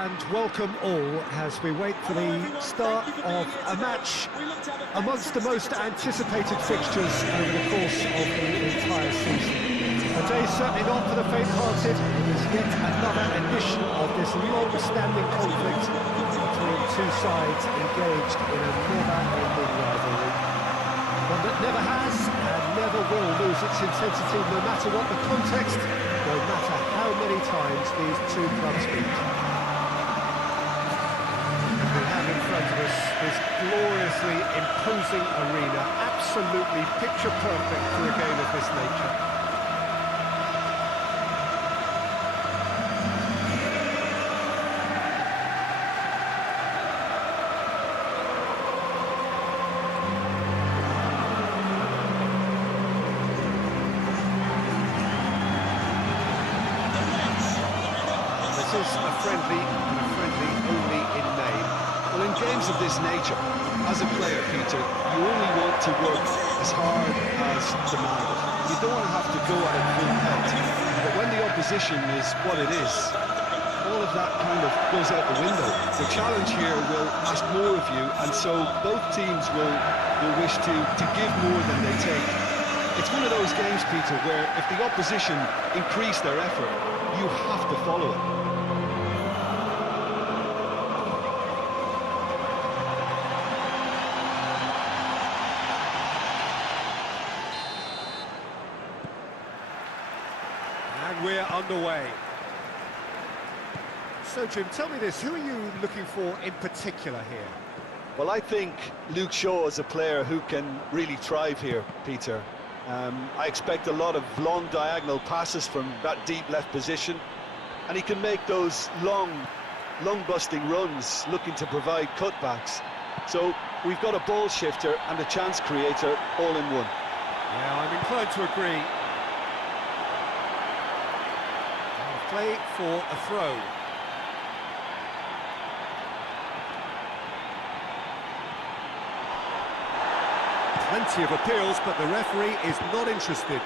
and welcome all as we wait for the start of a match amongst the most anticipated fixtures over the course of the entire season. A day certainly not for the faint-hearted. It is yet another edition of this long-standing conflict between two sides engaged in a never-ending rivalry. One that never has and never will lose its intensity, no matter what the context, no matter how many times these two clubs meet. We have in front of us this gloriously imposing arena, absolutely picture perfect for a game of this nature. This is a friendly, and a friendly only in name. Well, in games of this nature, as a player, Peter, you only want to work as hard as demanded. You don't want to have to go at it full pelt. But when the opposition is what it is, all of that kind of goes out the window. The challenge here will ask more of you, and so both teams will wish to give more than they take. It's one of those games, Peter, where if the opposition increase their effort, you have to follow it. And we're underway. So, Jim, tell me this, who are you looking for in particular here? Well, I think Luke Shaw is a player who can really thrive here, Peter. I expect a lot of long diagonal passes from that deep left position, and he can make those long busting runs looking to provide cutbacks. So we've got a ball shifter and a chance creator all in one. Yeah, I'm inclined to agree. Play for a throw. Plenty of appeals, but the referee is not interested.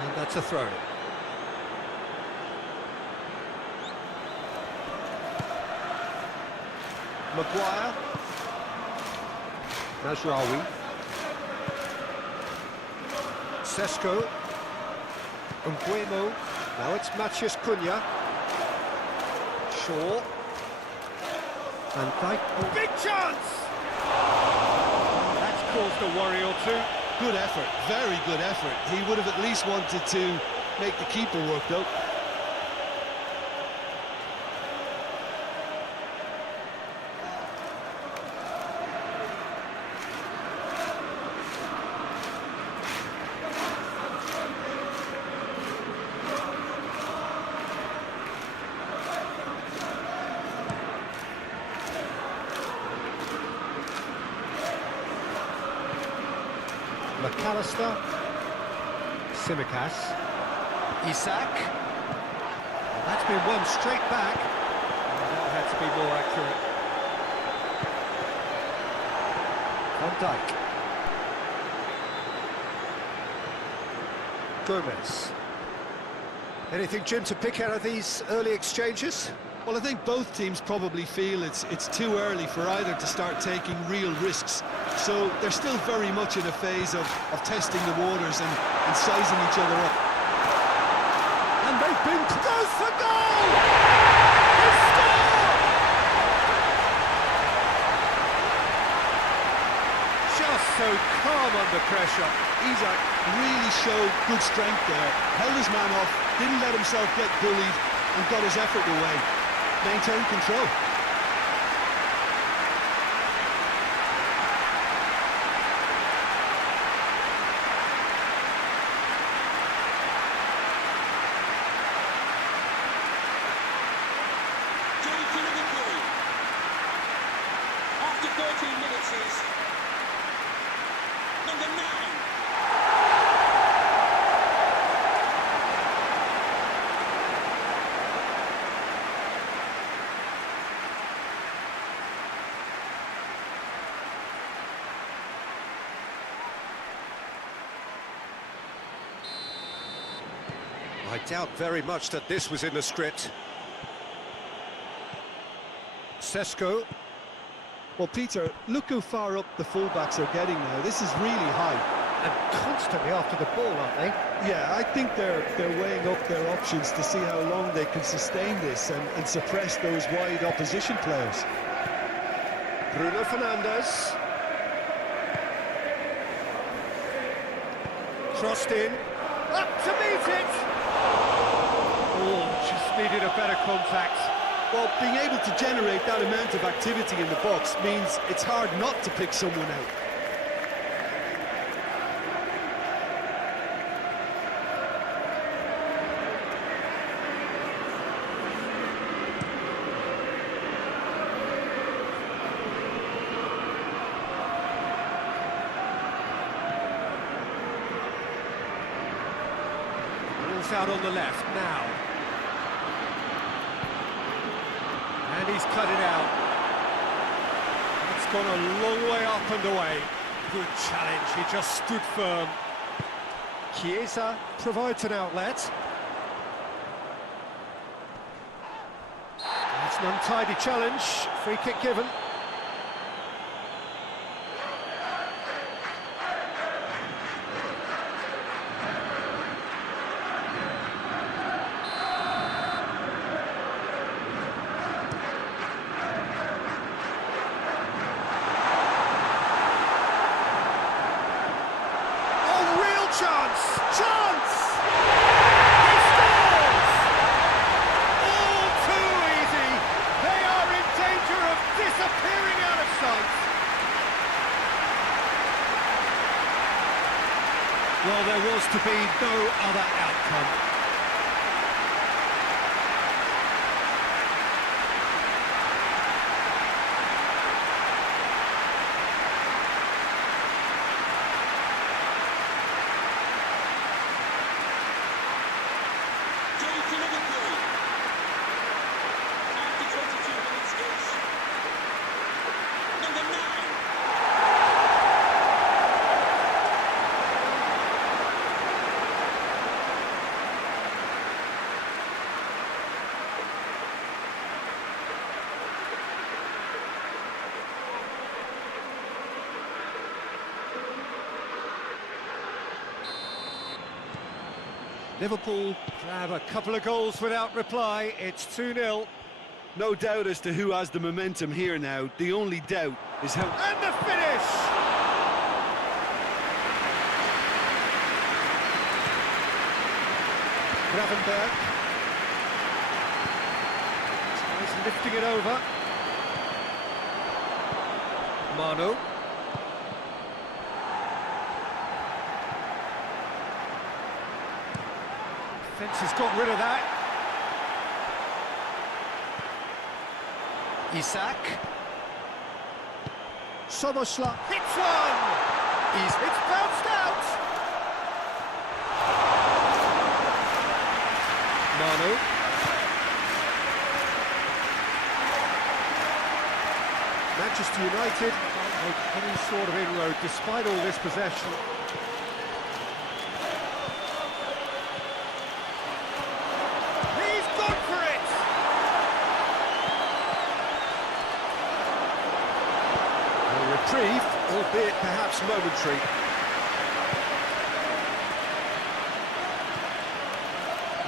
And that's a throw. Maguire. Nasraoui. Sesko. Nguemo. Now it's Matheus Cunha. Shaw. Van Dijk. Big chance! That's caused a worry or two. Good effort, very good effort. He would have at least wanted to make the keeper work, though. McAllister, Tsimikas, Isak. That's been won straight back. And that had to be more accurate. Van Dijk. Gomez. Anything, Jim, to pick out of these early exchanges? Well, I think both teams probably feel it's too early for either to start taking real risks. So they're still very much in a phase of testing the waters and sizing each other up. And they've been close for goal! He scored! Just so calm under pressure. Isak really showed good strength there. Held his man off, didn't let himself get bullied, and got his effort away. Maintained control. After 13 minutes is number 9. doubt very much that this was in the script. Sesko. Well, Peter, look how far up the fullbacks are getting now. This is really high. And constantly after the ball, aren't they? Yeah, I think they're weighing up their options to see how long they can sustain this and suppress those wide opposition players. Bruno Fernandes. Crossed in. Up to meet it! Oh, just needed a better contact. Well, being able to generate that amount of activity in the box means it's hard not to pick someone out. Ball's out on the left now. And he's cut it out. It's gone a long way up and away. Good challenge, he just stood firm. Chiesa provides an outlet. It's an untidy challenge, free kick given. Chance! He scores! All too easy. They are in danger of disappearing out of sight. Well, there was to be no other outcome. Liverpool grab a couple of goals without reply. It's 2-0. No doubt as to who has the momentum here now. The only doubt is how... And the finish! Gravenberg. Tries lifting it over. Manu. Defence has got rid of that. Isak. Soboslai hits one! It's bounced out! Manu. Manchester United can't make any sort of inroad despite all this possession. Reprieve, albeit perhaps momentary.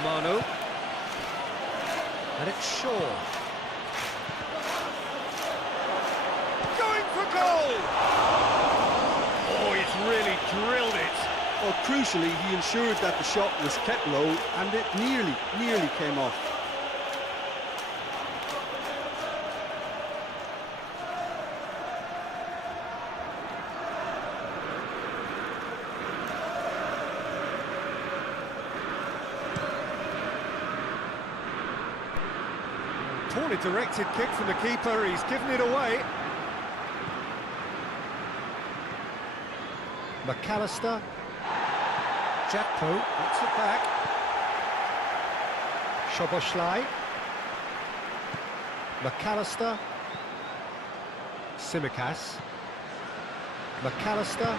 Manu. And it's Shaw. Going for goal! Oh, he's really drilled it. Well, crucially, he ensured that the shot was kept low and it nearly came off. Poorly directed kick from the keeper, he's given it away. McAllister. Jakpo gets it back. Szoboszlai. McAllister. Tsimikas. McAllister.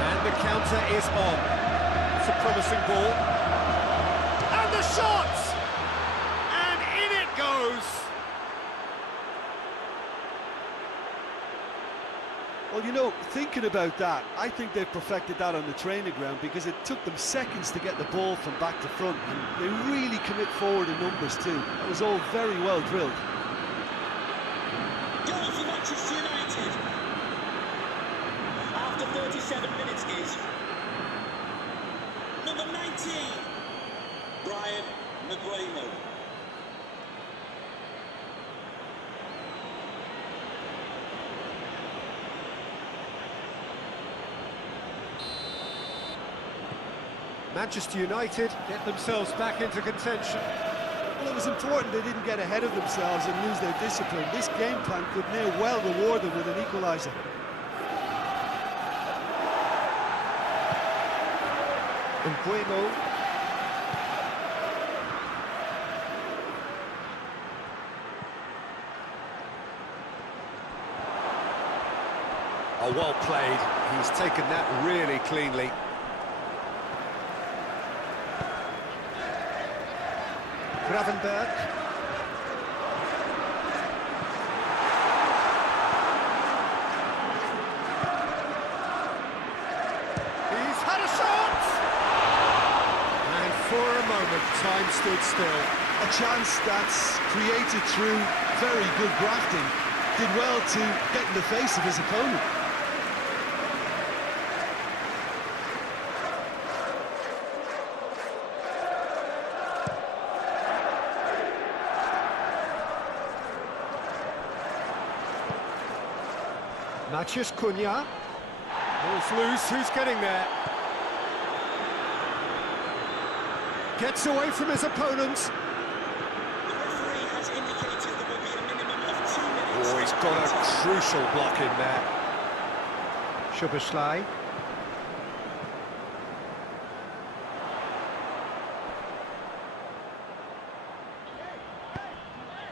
And counter is on. It's a promising ball. And the shot! And in it goes! Well, you know, thinking about that, I think they've perfected that on the training ground because it took them seconds to get the ball from back to front, and they really commit forward in numbers too. That was all very well drilled. Goal for Manchester United. After 37 minutes is number 19, Brian Maguire. Manchester United get themselves back into contention. Well, it was important they didn't get ahead of themselves and lose their discipline. This game plan could near well reward them with an equaliser. Mbuemo. Oh, well played. He's taken that really cleanly. Gravenberg. He's had a shot! And for a moment, time stood still. A chance that's created through very good grafting. Did well to get in the face of his opponent. Matheus Cunha. Ball's loose, who's getting there? Gets away from his opponent. The referee has indicated there will be a minimum of 2 minutes. Oh, he's got a crucial block in there. Szoboszlai.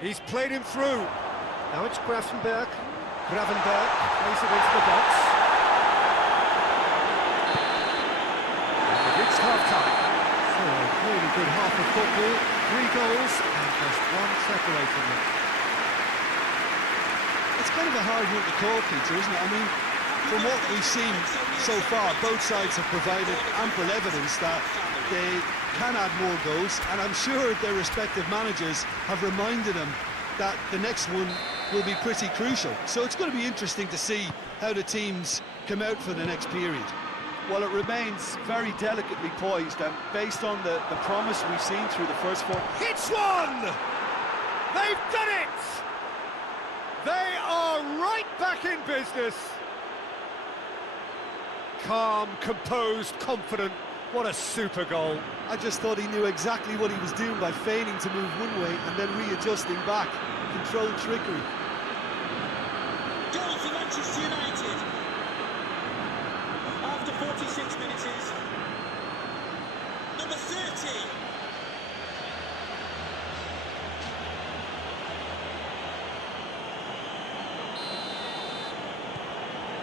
He's played him through. Now it's Gravenberg plays it into the box. And we've reached half-time. So a really good half of football. 3 goals and just one separating them. It's kind of a hard one to call, Peter, isn't it? I mean, from what we've seen so far, both sides have provided ample evidence that they can add more goals, and I'm sure their respective managers have reminded them that the next one will be pretty crucial. So it's going to be interesting to see how the teams come out for the next period. Well, it remains very delicately poised, and based on the promise we've seen through the first 4... It's one! They've done it! They are right back in business. Calm, composed, confident. What a super goal. I just thought he knew exactly what he was doing by feigning to move one way and then readjusting back. Controlled trickery. Goal for Manchester United. After 46 minutes is number 30.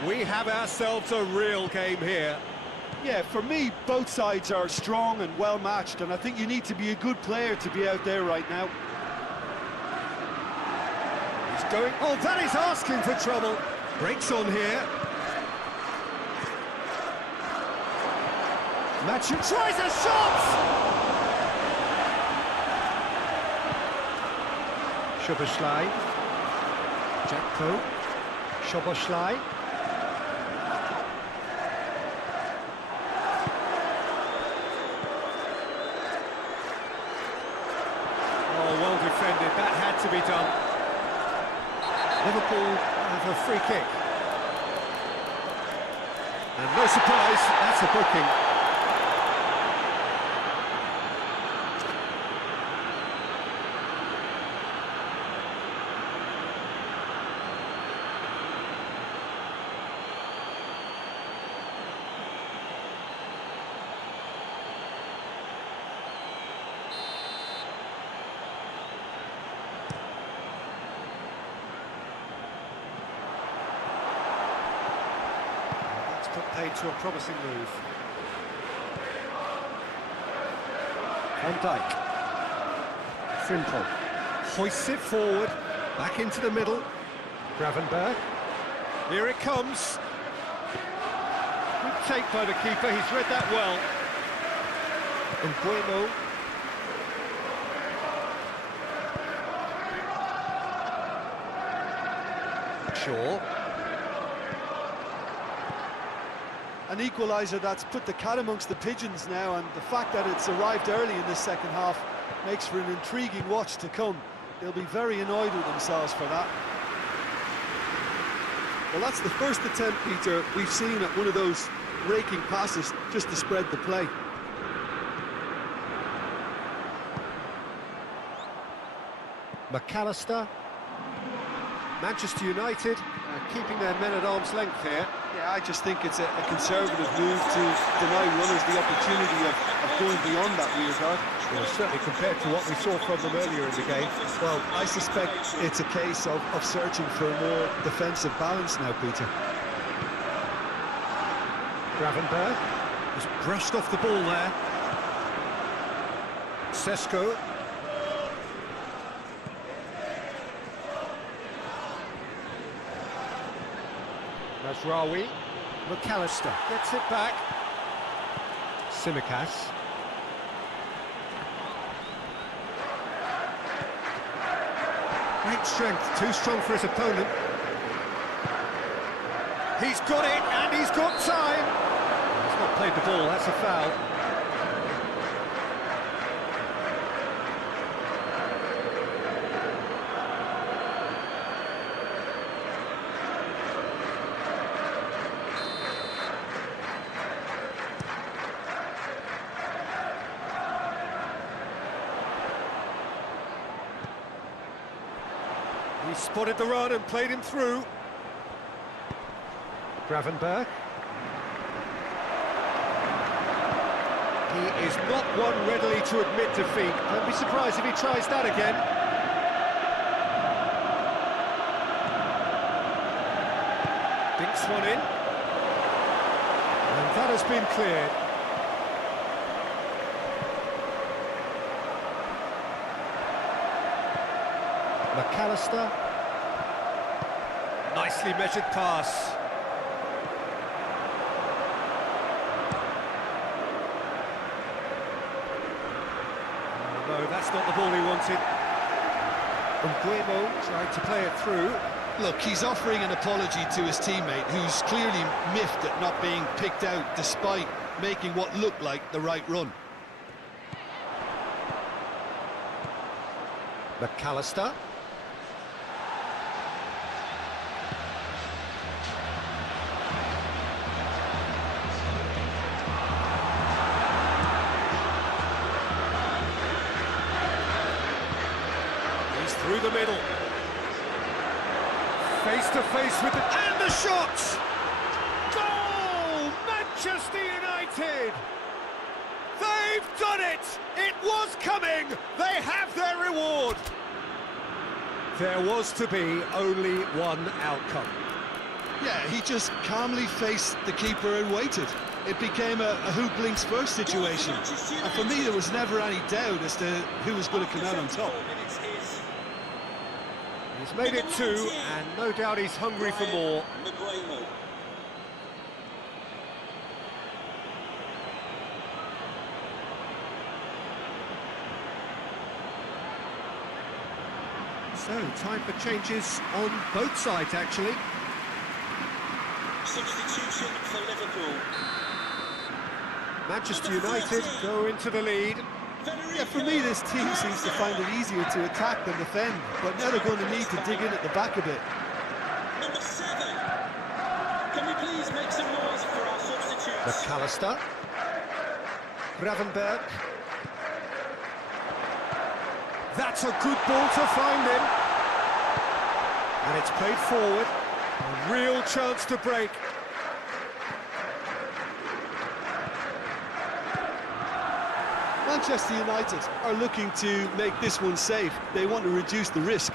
We have ourselves a real game here. Yeah, for me, both sides are strong and well-matched, and I think you need to be a good player to be out there right now. He's going... Oh, that is asking for trouble. Breaks on here. Matthew tries a shot! Szoboszlai. Jackpo. Szoboszlai. Well defended, that had to be done. Liverpool have a free kick. And no surprise, that's a booking. into a promising move. Van Dijk. Frimpong. Hoists it forward. Back into the middle. Gravenberg. Here it comes. Good take by the keeper, he's read that well. And Bueno. Shaw. An equaliser that's put the cat amongst the pigeons now, and the fact that it's arrived early in this second half makes for an intriguing watch to come. They'll be very annoyed with themselves for that. Well, that's the first attempt, Peter, we've seen at one of those raking passes just to spread the play. McAllister. Manchester United keeping their men at arm's length here. Yeah, I just think it's a conservative move to deny runners the opportunity of going beyond that rear guard. Well, certainly compared to what we saw from them earlier in the game. Well, I suspect it's a case of searching for a more defensive balance now, Peter. Gravenberg has brushed off the ball there. Sesko. Mazraoui. McAllister gets it back. Tsimikas. Great strength, too strong for his opponent. He's got it, and he's got time. He's not played the ball, that's a foul. He spotted the run and played him through. Gravenberg. He is not one readily to admit defeat. Don't be surprised if he tries that again. Dinks one in. And that has been cleared. McAllister. Nicely measured pass. No, that's not the ball he wanted. And Bueno tried to play it through. Look, he's offering an apology to his teammate, who's clearly miffed at not being picked out despite making what looked like the right run. McAllister. He's through the middle. Face to face with the... And the shot! Goal! Manchester United! They've done it! It was coming! They have their reward! There was to be only one outcome. Yeah, he just calmly faced the keeper and waited. It became a who blinks first situation. And for me, there was never any doubt as to who was going to come out on top. He's made it two, and no doubt he's hungry for more. So, time for changes on both sides, actually. Substitution for Liverpool. Manchester United go into the lead. Yeah, for me, this team seems to find it easier to attack than defend, but now they're going to need to dig in at the back a bit. Number 7. Can we please make some noise for our substitutes? McAllister. Gravenberg. That's a good ball to find him. And it's played forward. A real chance to break. Manchester United are looking to make this one safe. They want to reduce the risk.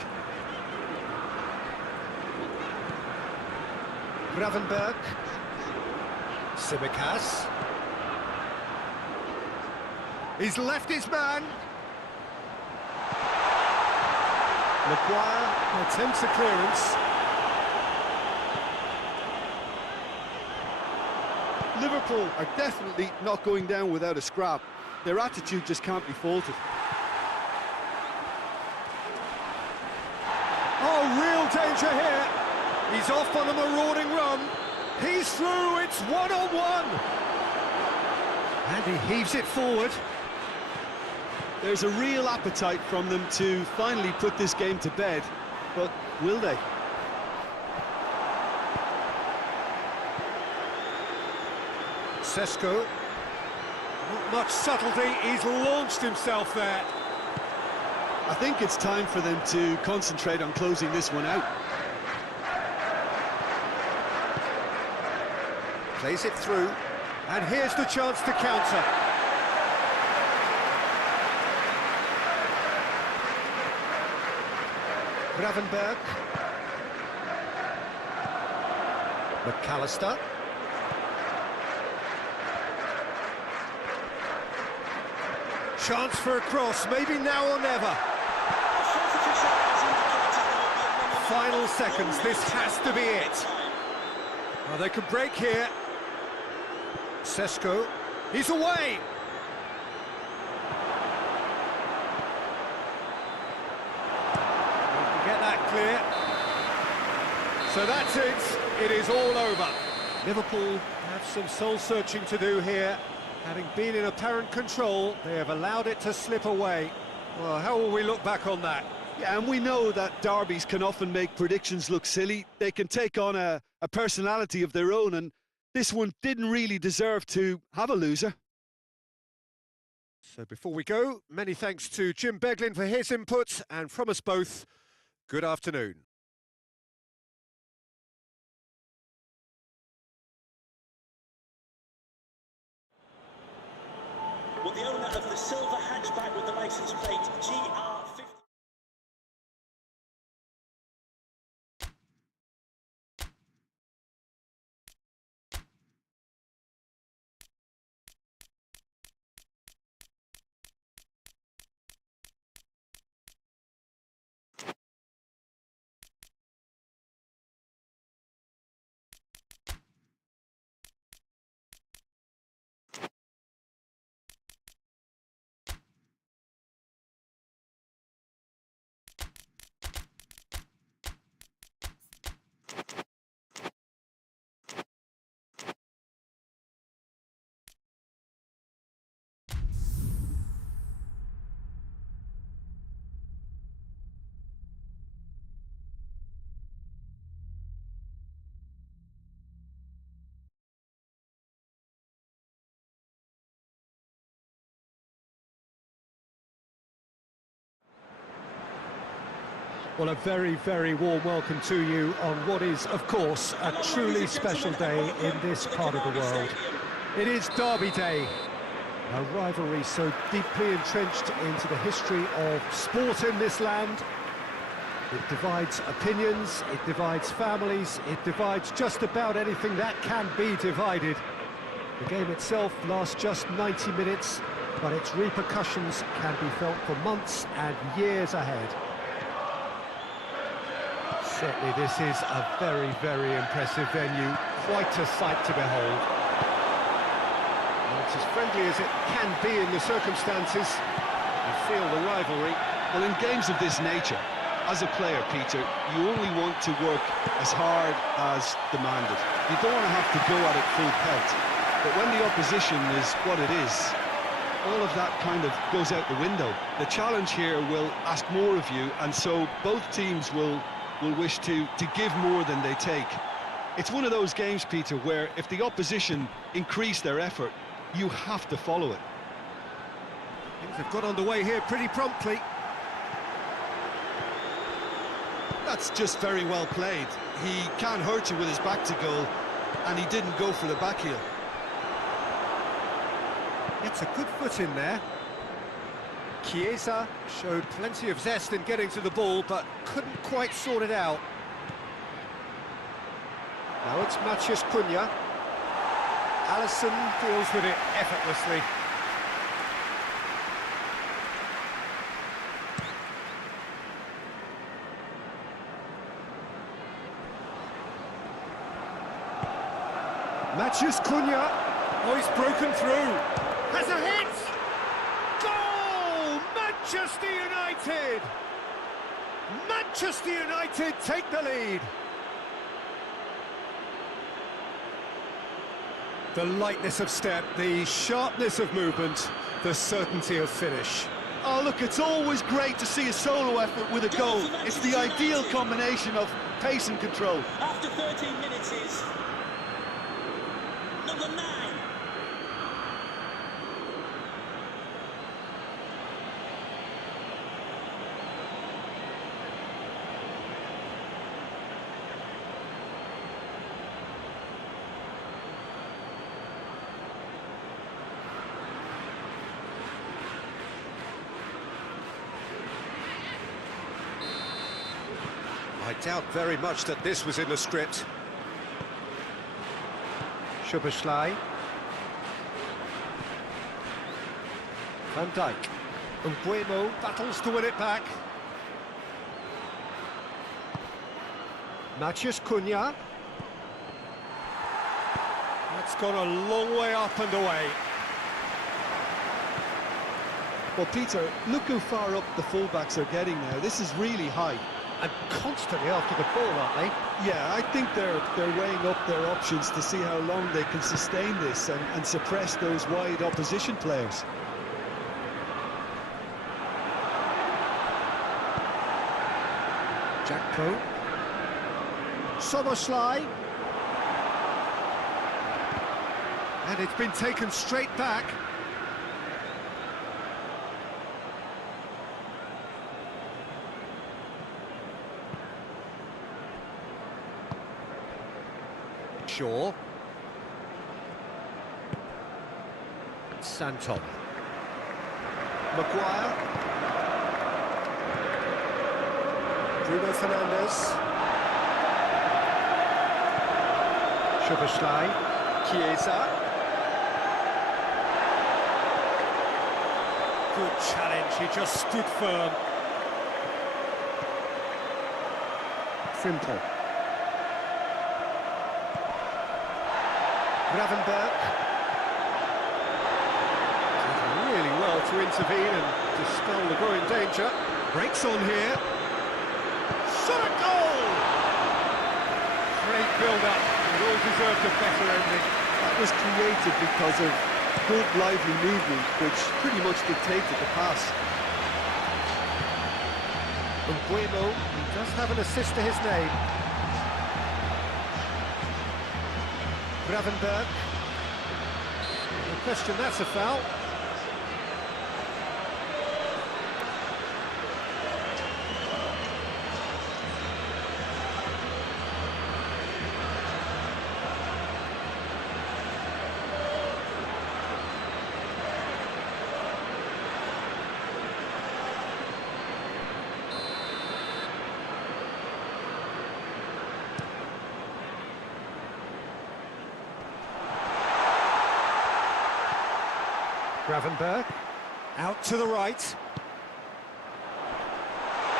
Gravenberg. Tsimikas. He's left his man. Maguire attempts a clearance. Liverpool are definitely not going down without a scrap. Their attitude just can't be faulted. Oh, real danger here. He's off on a marauding run. He's through, it's one-on-one. And he heaves it forward. There's a real appetite from them to finally put this game to bed, but will they? Sesko. Not much subtlety, he's launched himself there. I think it's time for them to concentrate on closing this one out. Plays it through, and here's the chance to counter. Gravenberg. McAllister. Chance for a cross, maybe now or never. Final seconds, this has to be it. Well, they can break here. Sesko, he's away! Get that clear. So that's it, it is all over. Liverpool have some soul-searching to do here. Having been in apparent control, they have allowed it to slip away. Well, how will we look back on that? Yeah, and we know that derbies can often make predictions look silly. They can take on a personality of their own, and this one didn't really deserve to have a loser. So before we go, many thanks to Jim Beglin for his input, and from us both, good afternoon. Well, the owner of the silver hatchback with the license plate GR Well, a very, very warm welcome to you on what is, of course, a truly special day in this part of the world. It is Derby Day, a rivalry so deeply entrenched into the history of sport in this land. It divides opinions, it divides families, it divides just about anything that can be divided. The game itself lasts just 90 minutes, but its repercussions can be felt for months and years ahead. Certainly this is a very, very impressive venue, quite a sight to behold. Well, it's as friendly as it can be in the circumstances. You feel the rivalry. Well, in games of this nature, as a player, Peter, you only want to work as hard as demanded. You don't want to have to go at it full pelt. But when the opposition is what it is, all of that kind of goes out the window. The challenge here will ask more of you, and so both teams will wish to give more than they take. It's one of those games, Peter, where if the opposition increase their effort, you have to follow it. Things have got underway here pretty promptly. That's just very well played. He can't hurt you with his back to goal, and he didn't go for the back heel. Gets a good foot in there. Chiesa showed plenty of zest in getting to the ball, but couldn't quite sort it out. Now it's Matheus Cunha. Alisson deals with it effortlessly. Matheus Cunha. Oh, he's broken through. Has a hit! Goal! Manchester United! Manchester United take the lead. The lightness of step, the sharpness of movement, the certainty of finish. Oh, look, it's always great to see a solo effort with a goal. It's the ideal combination of pace and control. After 13 minutes is number 9. I doubt very much that this was in the script. Szoboszlai. Van Dijk. Mbuemo battles to win it back. Matheus Cunha. That's gone a long way up and away. Well, Peter, look how far up the fullbacks are getting now. This is really high. And constantly after the ball, aren't they? Yeah, I think they're weighing up their options to see how long they can sustain this and suppress those wide opposition players. Jackpo. Szoboszlai. And it's been taken straight back. Shaw. Santon. Maguire. Bruno Fernandes. Szoboszlai. Chiesa. Good challenge, he just stood firm. Frimpong. Gravenberg. Did really well to intervene and dispel the growing danger. Breaks on here. Shot a goal! Great build-up. It all deserved a better ending. That was created because of good, lively movement, which pretty much dictated the pass. Mbuemo, he does have an assist to his name. Gravenberg. No question, that's a foul. Gravenberg, out to the right.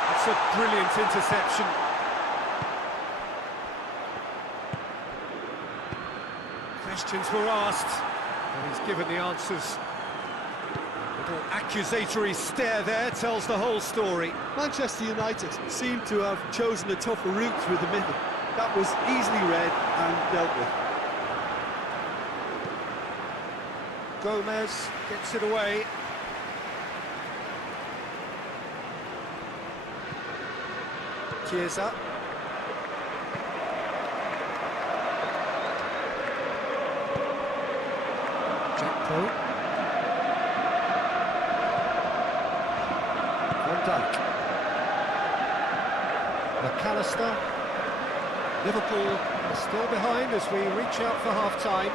That's a brilliant interception. Questions were asked, and he's given the answers. A little accusatory stare there tells the whole story. Manchester United seem to have chosen a tougher route through the middle. That was easily read and dealt with. Gomez gets it away. Chiesa. Jackpo. Van Dijk. McAllister. Liverpool are still behind as we reach out for half-time.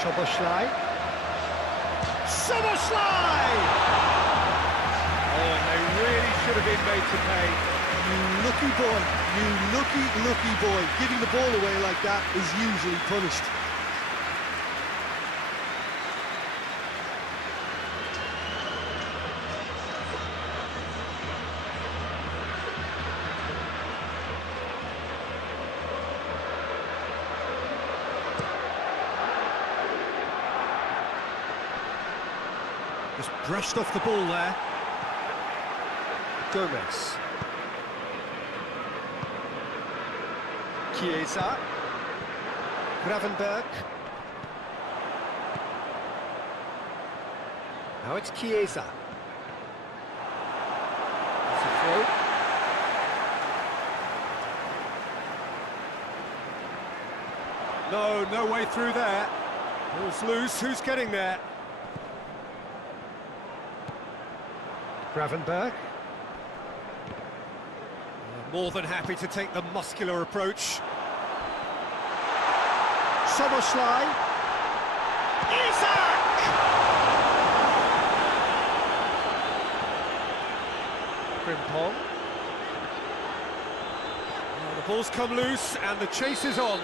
Szoboszlai. Szoboszlai! Oh, and they really should have been made to pay. You lucky boy, you lucky boy. Giving the ball away like that is usually punished. Just brushed off the ball there. Gomez. Chiesa. Gravenberg. Now it's Chiesa. That's a throw. No way through there. Ball's loose, who's getting there? Gravenberg. More than happy to take the muscular approach. Szoboszlai. Isak! Frimpong. The ball's come loose and the chase is on.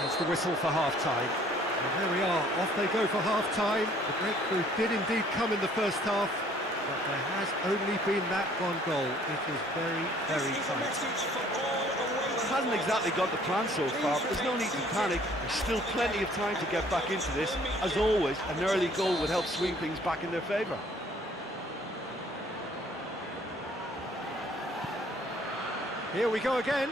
There's the whistle for half-time. And there we are, off they go for half-time. The breakthrough did indeed come in the first half, but there has only been that one goal. It is very, very tight. It hasn't exactly got the plan so far, but there's no need to panic. There's still plenty of time to get back into this. As always, an early goal would help swing things back in their favour. Here we go again.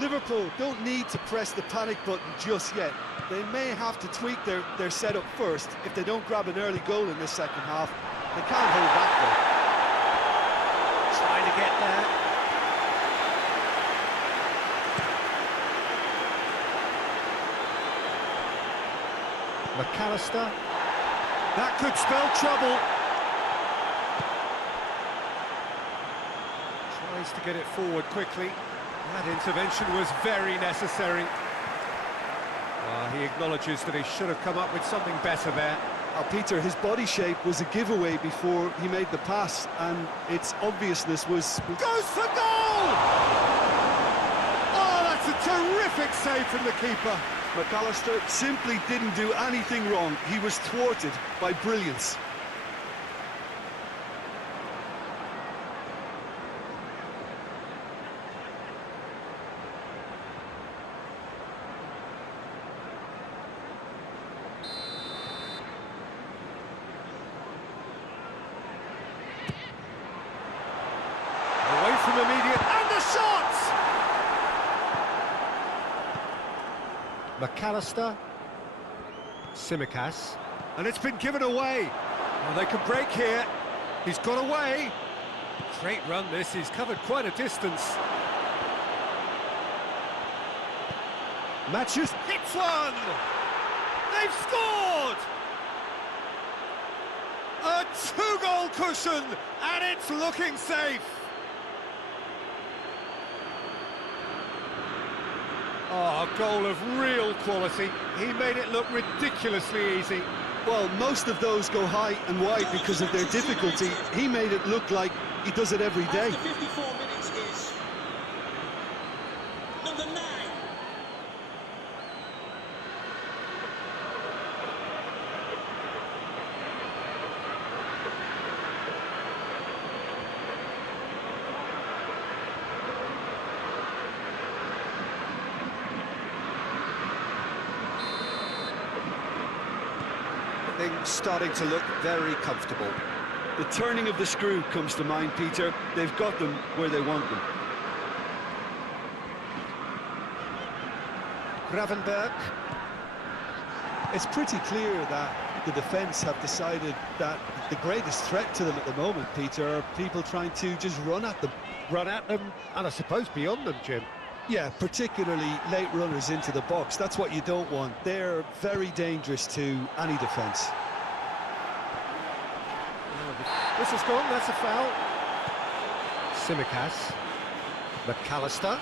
Liverpool don't need to press the panic button just yet. They may have to tweak their setup first. If they don't grab an early goal in this second half, they can't hold back though. Trying to get there. McAllister. That could spell trouble. Tries to get it forward quickly. That intervention was very necessary. He acknowledges that he should have come up with something better there. Peter, his body shape was a giveaway before he made the pass, and its obviousness was... Goes for goal! Oh, that's a terrific save from the keeper. McAllister simply didn't do anything wrong. He was thwarted by brilliance. Away from immediate, and the shot! McAllister. Tsimikas. And it's been given away. Well, they could break here. He's got away. Great run this, he's covered quite a distance. Matches hits one! They've scored! A two-goal cushion, and it's looking safe. Oh, a goal of real quality. He made it look ridiculously easy. Well, most of those go high and wide because of their difficulty. He made it look like he does it every day. After 54 minutes is number 9. Things starting to look very comfortable. The turning of the screw comes to mind, Peter. They've got them where they want them. Gravenberg. It's pretty clear that the defence have decided that the greatest threat to them at the moment, Peter, are people trying to just run at them. Run at them, and I suppose beyond them, Jim. Yeah, particularly late runners into the box. That's what you don't want. They're very dangerous to any defence. This has gone, that's a foul. Tsimikas. McAllister.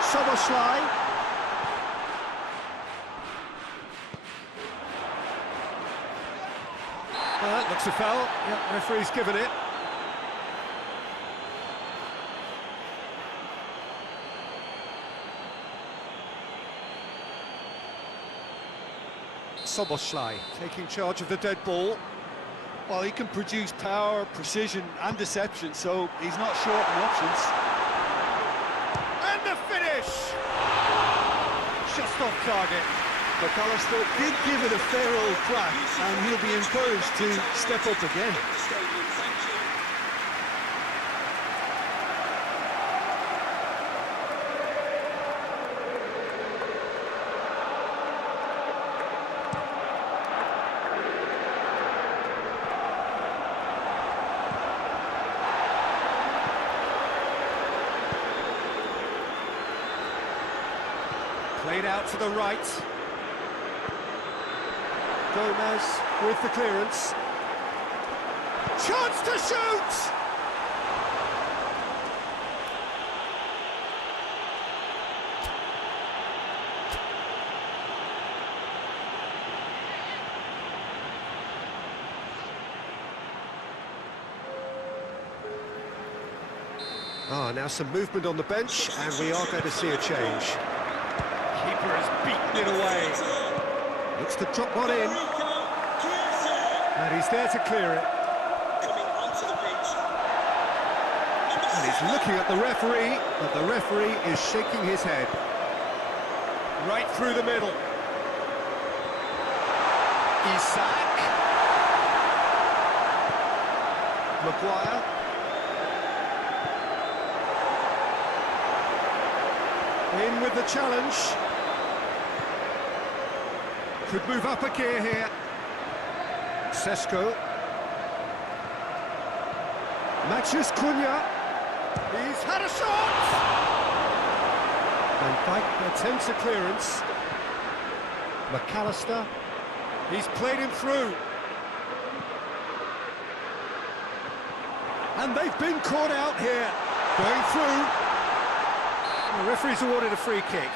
Szoboszlai. Well, that looks a foul. Yeah, referee's given it. Soboslai taking charge of the dead ball. Well, he can produce power, precision and deception, so he's not short on options. And the finish! Just off target. McAllister did give it a fair old crack, and he'll be encouraged to step up again. Statement, thank you. Played out to the right. Gomez with the clearance. Chance to shoot! Now some movement on the bench, and we are going to see a change. Keeper has beaten it away. Looks to drop one in. And he's there to clear it. Coming onto the pitch. And he's looking at the referee, but the referee is shaking his head. Right through the middle. Isak. Maguire. In with the challenge. Could move up a gear here. Sesko. Matches Cunha. He's had a shot! Van Dijk attempts a clearance. McAllister. He's played him through. And they've been caught out here. Going through. The referee's awarded a free kick.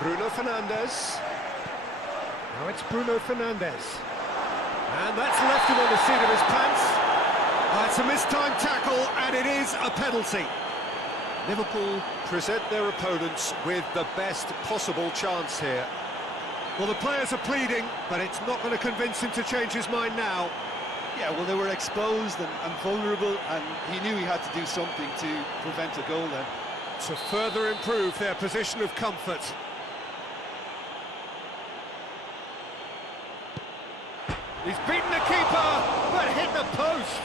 Bruno Fernandes. Now it's Bruno Fernandes. And that's left him on the seat of his pants. That's a mistimed tackle, and it is a penalty. Liverpool present their opponents with the best possible chance here. Well, the players are pleading, but it's not going to convince him to change his mind now. Yeah, well, they were exposed and vulnerable, and he knew he had to do something to prevent a goal then. To further improve their position of comfort. He's beaten the keeper, but hit the post.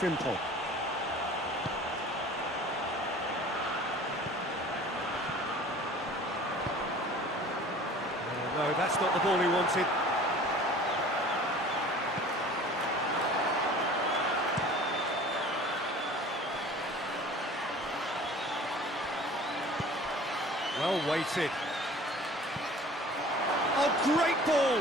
Simple. Oh, no, that's not the ball he wanted. Well weighted. Oh, great ball!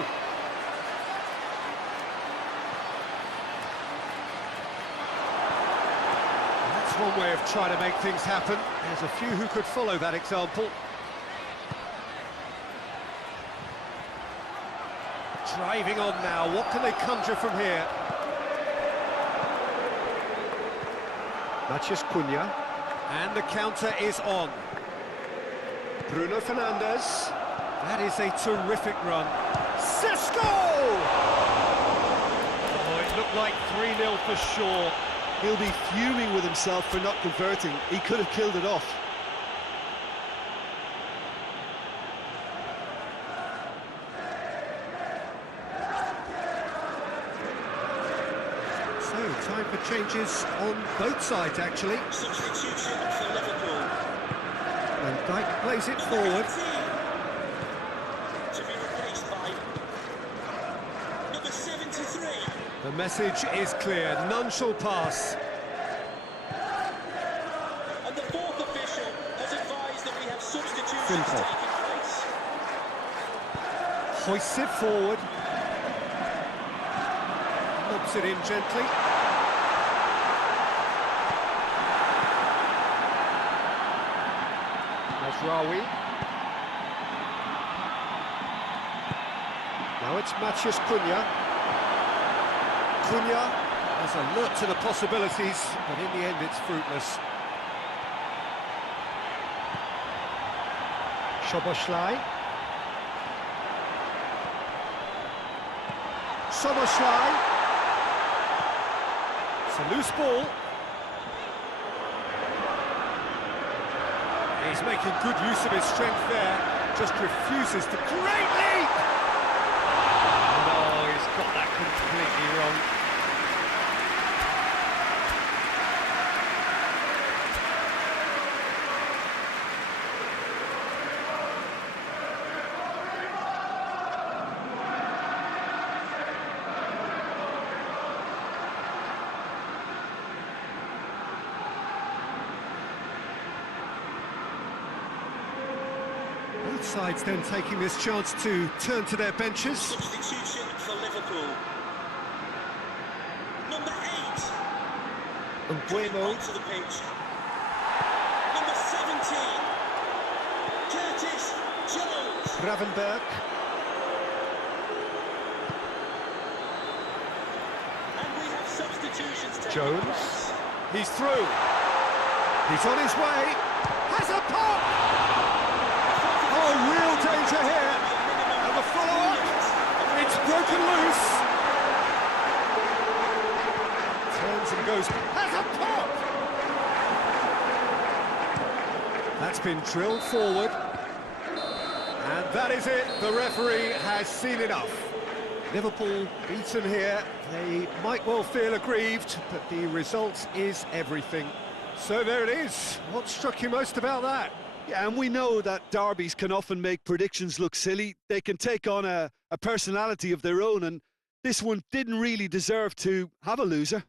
That's one way of trying to make things happen. There's a few who could follow that example. Driving on now, what can they conjure from here? Mathias Cunha, and the counter is on. Bruno Fernandes. That is a terrific run. Sesko! Oh, it looked like 3-0 for sure. He'll be fuming with himself for not converting. He could have killed it off. So, time for changes on both sides, actually. Substitution for Liverpool. And Dijk plays it forward. To be replaced by number 73. The message is clear, none shall pass. And the fourth Frimpong. Hoists it forward. Lobs it in gently. Mazraoui. Now it's Matheus Cunha. Cunha has alert to the possibilities, but in the end it's fruitless. Szoboszlai. Szoboszlai. It's a loose ball. He's making good use of his strength there. Just refuses to... Great leap! No, he's got that completely wrong. Both sides then taking this chance to turn to their benches. Substitution for Liverpool. Number 8. Mbuemo. Onto the pitch. Number 17. Curtis Jones. Gravenberg. And we have substitutions taking Jones. place. He's through. He's on his way. Has a pop! Oh, real danger here. And the follow-up. It's broken loose. Turns and goes. Has a pop! That's been drilled forward. And that is it. The referee has seen enough. Liverpool beaten here. They might well feel aggrieved, but the result is everything. So there it is. What struck you most about that? Yeah, and we know that derbies can often make predictions look silly. They can take on a personality of their own, and this one didn't really deserve to have a loser.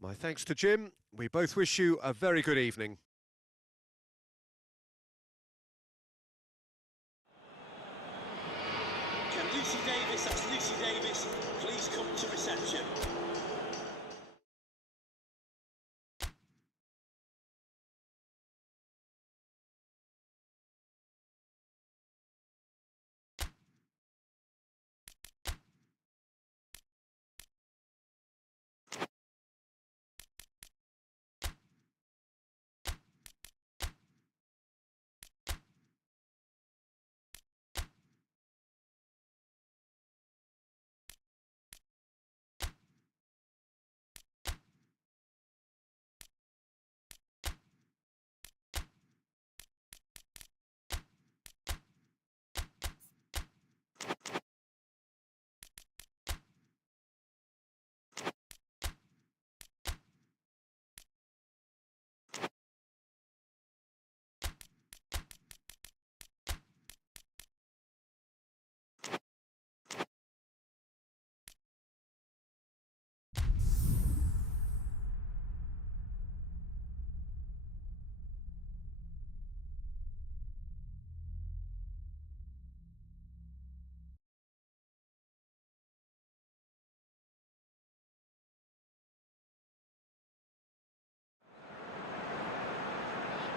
My thanks to Jim. We both wish you a very good evening. Can Lucy Davis, that's Lucy Davis, please come to reception.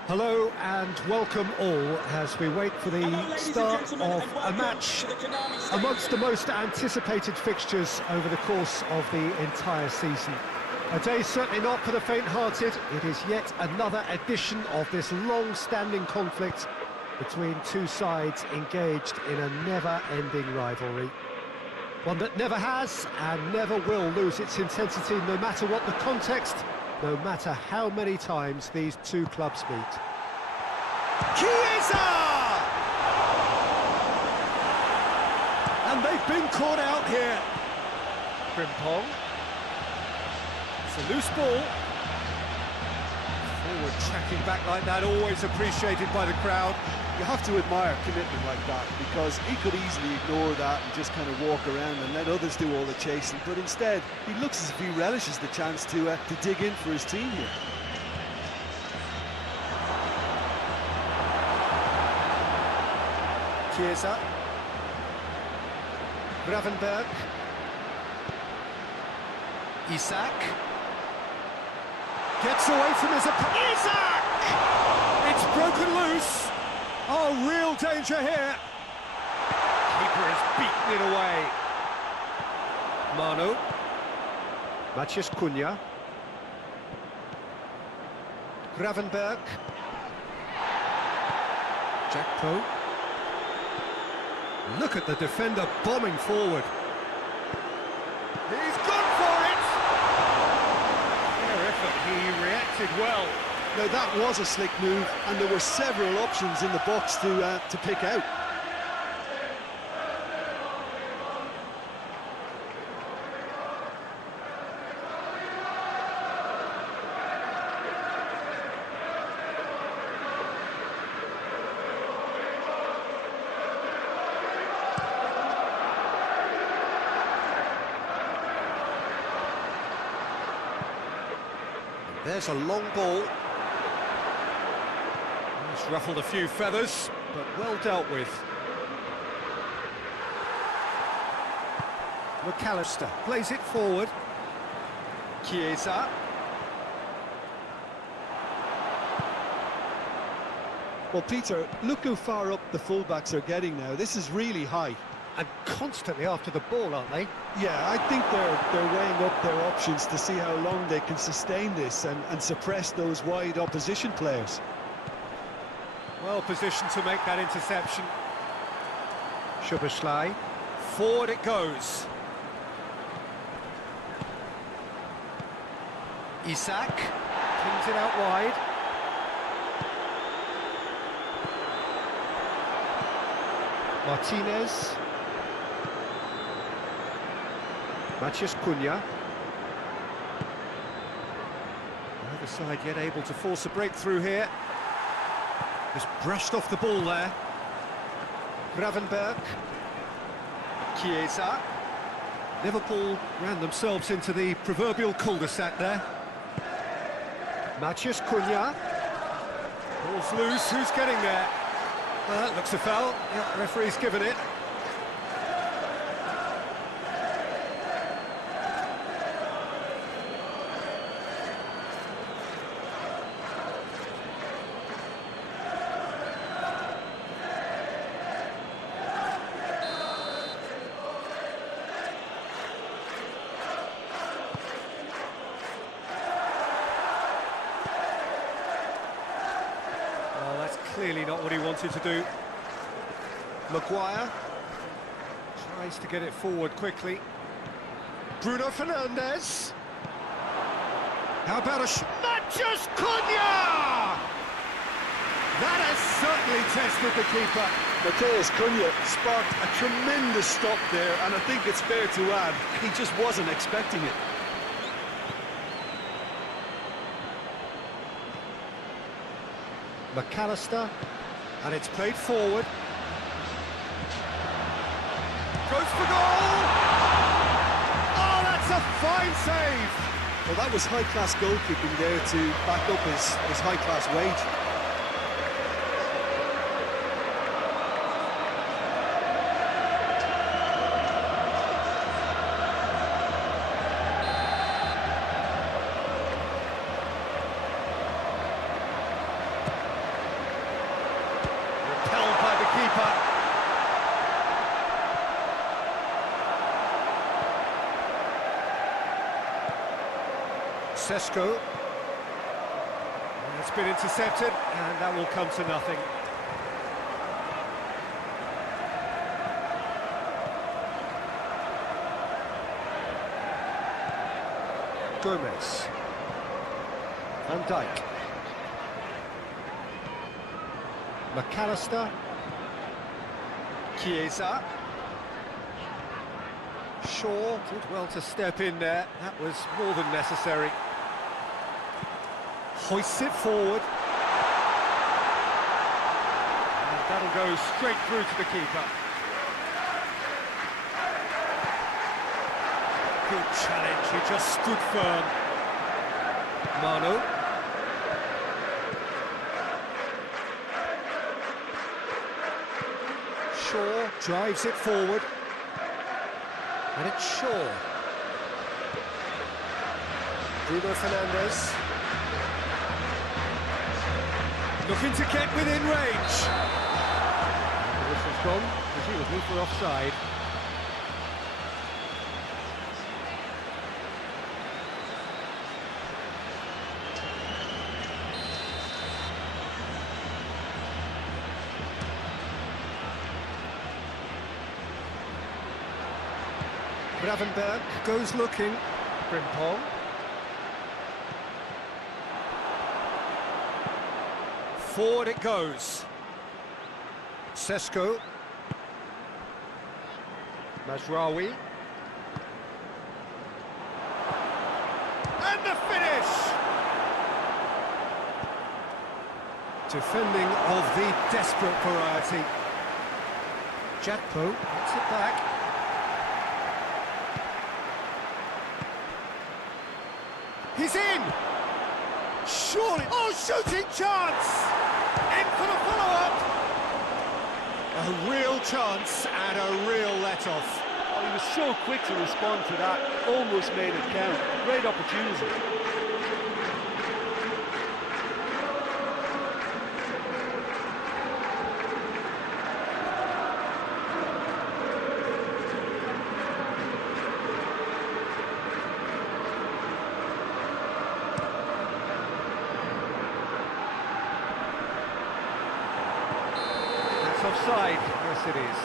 Hello and welcome all as we wait for the start of a match amongst the most anticipated fixtures over the course of the entire season. A day certainly not for the faint-hearted. It is yet another edition of this long-standing conflict between two sides engaged in a never-ending rivalry. One that never has and never will lose its intensity, no matter what the context, no matter how many times these two clubs meet. Chiesa! And they've been caught out here. Frimpong. It's a loose ball. Forward tracking back like that, always appreciated by the crowd. You have to admire commitment like that, because he could easily ignore that and just kind of walk around and let others do all the chasing, but instead he looks as if he relishes the chance to dig in for his team here. Chiesa. Gravenberg. Isak. Gets away from his opponent. Isak! It's broken loose. Oh, real danger here. Keeper has beaten it away. Manu. Maciej Cunha. Gravenberg. Jackpo. Look at the defender bombing forward. He's gone for it! Fair effort, he reacted well. Now that was a slick move, and there were several options in the box to pick out. There's a long ball. It's ruffled a few feathers, but well dealt with. McAllister plays it forward. Chiesa. Well, Peter, look how far up the fullbacks are getting now. This is really high. And constantly after the ball, aren't they? Yeah, I think they're weighing up their options to see how long they can sustain this and suppress those wide opposition players. Well positioned to make that interception. Szoboszlai. Forward it goes. Isak. Pins it out wide. Martinez. Maciej Cunha. Neither side yet able to force a breakthrough here. Just brushed off the ball there. Gravenberg. Chiesa. Liverpool ran themselves into the proverbial cul-de-sac there. Maciej Cunha. Ball's loose, who's getting there? Well, that looks a foul. Yeah, the referee's given it. Clearly not what he wanted to do. Maguire tries to get it forward quickly. Bruno Fernandes. How about a Maciej Cunha? That has certainly tested the keeper. Maciej Cunha sparked a tremendous stop there, and I think it's fair to add, he just wasn't expecting it. McAllister, and it's played forward. Goes for goal! Oh, that's a fine save! Well, that was high-class goalkeeping there to back up his high-class wage. Held by the keeper. Sesko. It's been intercepted, and that will come to nothing. Gomez. Van Dijk. McAllister. Chiesa. Shaw did well to step in there. That was more than necessary. Hoists it forward. And that'll go straight through to the keeper. Good challenge, he just stood firm. Manu. Shaw drives it forward. And it's Shaw. Bruno Fernandes. Looking to get within range. The whistle's gone, presumably for offside. Gravenberg goes looking. Frimpong. Forward it goes. Sesko. Mazraoui. And the finish! Defending of the desperate variety. Jakpo gets it back. He's in! Surely... Oh, shooting chance! In for the follow-up! A real chance and a real let-off. Well, he was so quick to respond to that, almost made it count. Great opportunity. Offside, yes it is.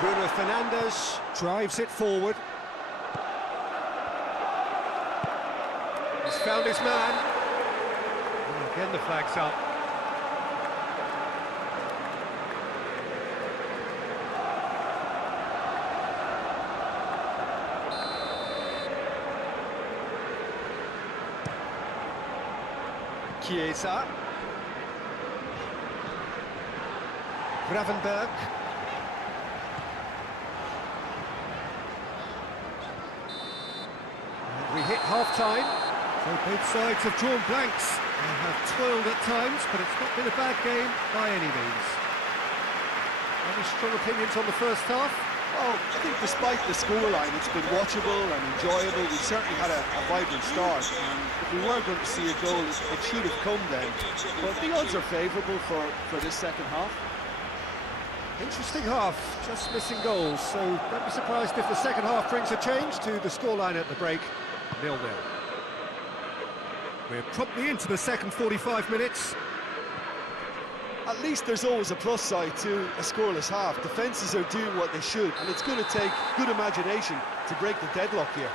Bruno Fernandes drives it forward. He's found his man. And again the flag's up. Chiesa. Gravenberg. And we hit half-time. So both sides have drawn blanks and have toiled at times, but it's not been a bad game by any means. Any strong opinions on the first half? Oh, I think despite the scoreline, it's been watchable and enjoyable. We certainly had a vibrant start, and if we were going to see a goal, it should have come then. But the odds are favourable for this second half. Interesting half, just missing goals, so don't be surprised if the second half brings a change to the scoreline at the break, 0-0. We're promptly into the second 45 minutes. At least there's always a plus side to a scoreless half. Defences are doing what they should, and it's going to take good imagination to break the deadlock here.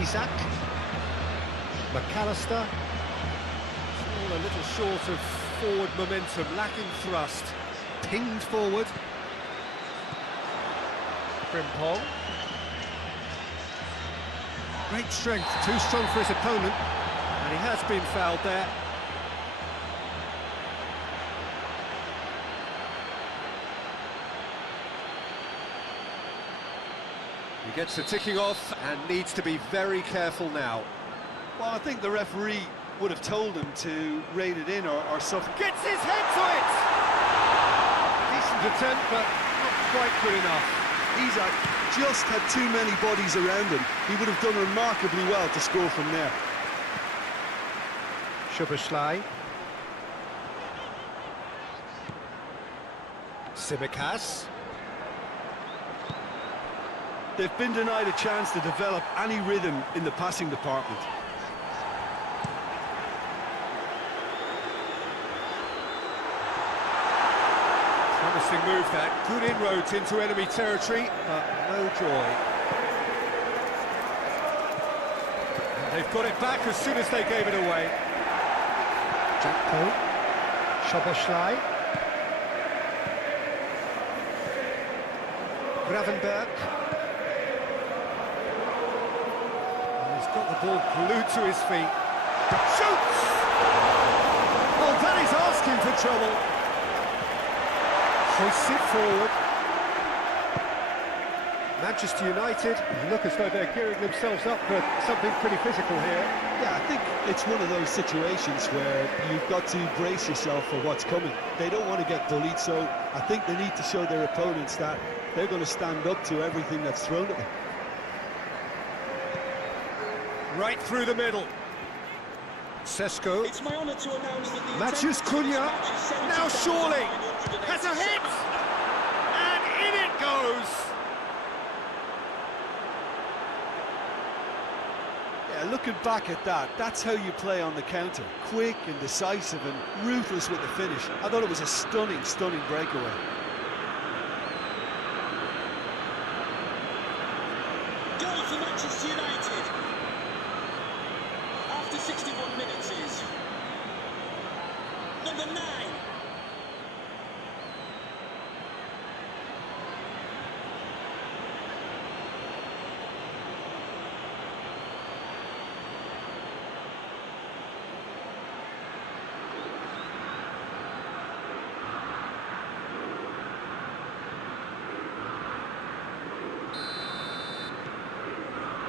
Isaac. McAllister, all a little short of forward momentum, lacking thrust. Pinged forward. Frimpong. Great strength, too strong for his opponent, and he has been fouled there. He gets the ticking off and needs to be very careful now. Well, I think the referee would have told him to rate it in or something. Gets his head to it! Decent attempt, but not quite good enough. Isaac just had too many bodies around him. He would have done remarkably well to score from there. Szoboszlai. Tsimikas. They've been denied a chance to develop any rhythm in the passing department. Promising move that, good inroads into enemy territory, but no joy. They've got it back as soon as they gave it away. Jackpo, Szoboszlai, Gravenberg. And he's got the ball glued to his feet. Shoots! Well, that is asking for trouble. Hoists it forward. Manchester United look as though they're gearing themselves up for something pretty physical here. Yeah, I think it's one of those situations where you've got to brace yourself for what's coming. They don't want to get bullied, so I think they need to show their opponents that they're going to stand up to everything that's thrown at them. Right through the middle. Sesko. It's my honour to announce that the Matthews Cunha. Now surely has a hit. And in it goes. Yeah, looking back at that, that's how you play on the counter. Quick and decisive and ruthless with the finish. I thought it was a stunning, stunning breakaway. Goal for Manchester United. After 61 minutes is number 9.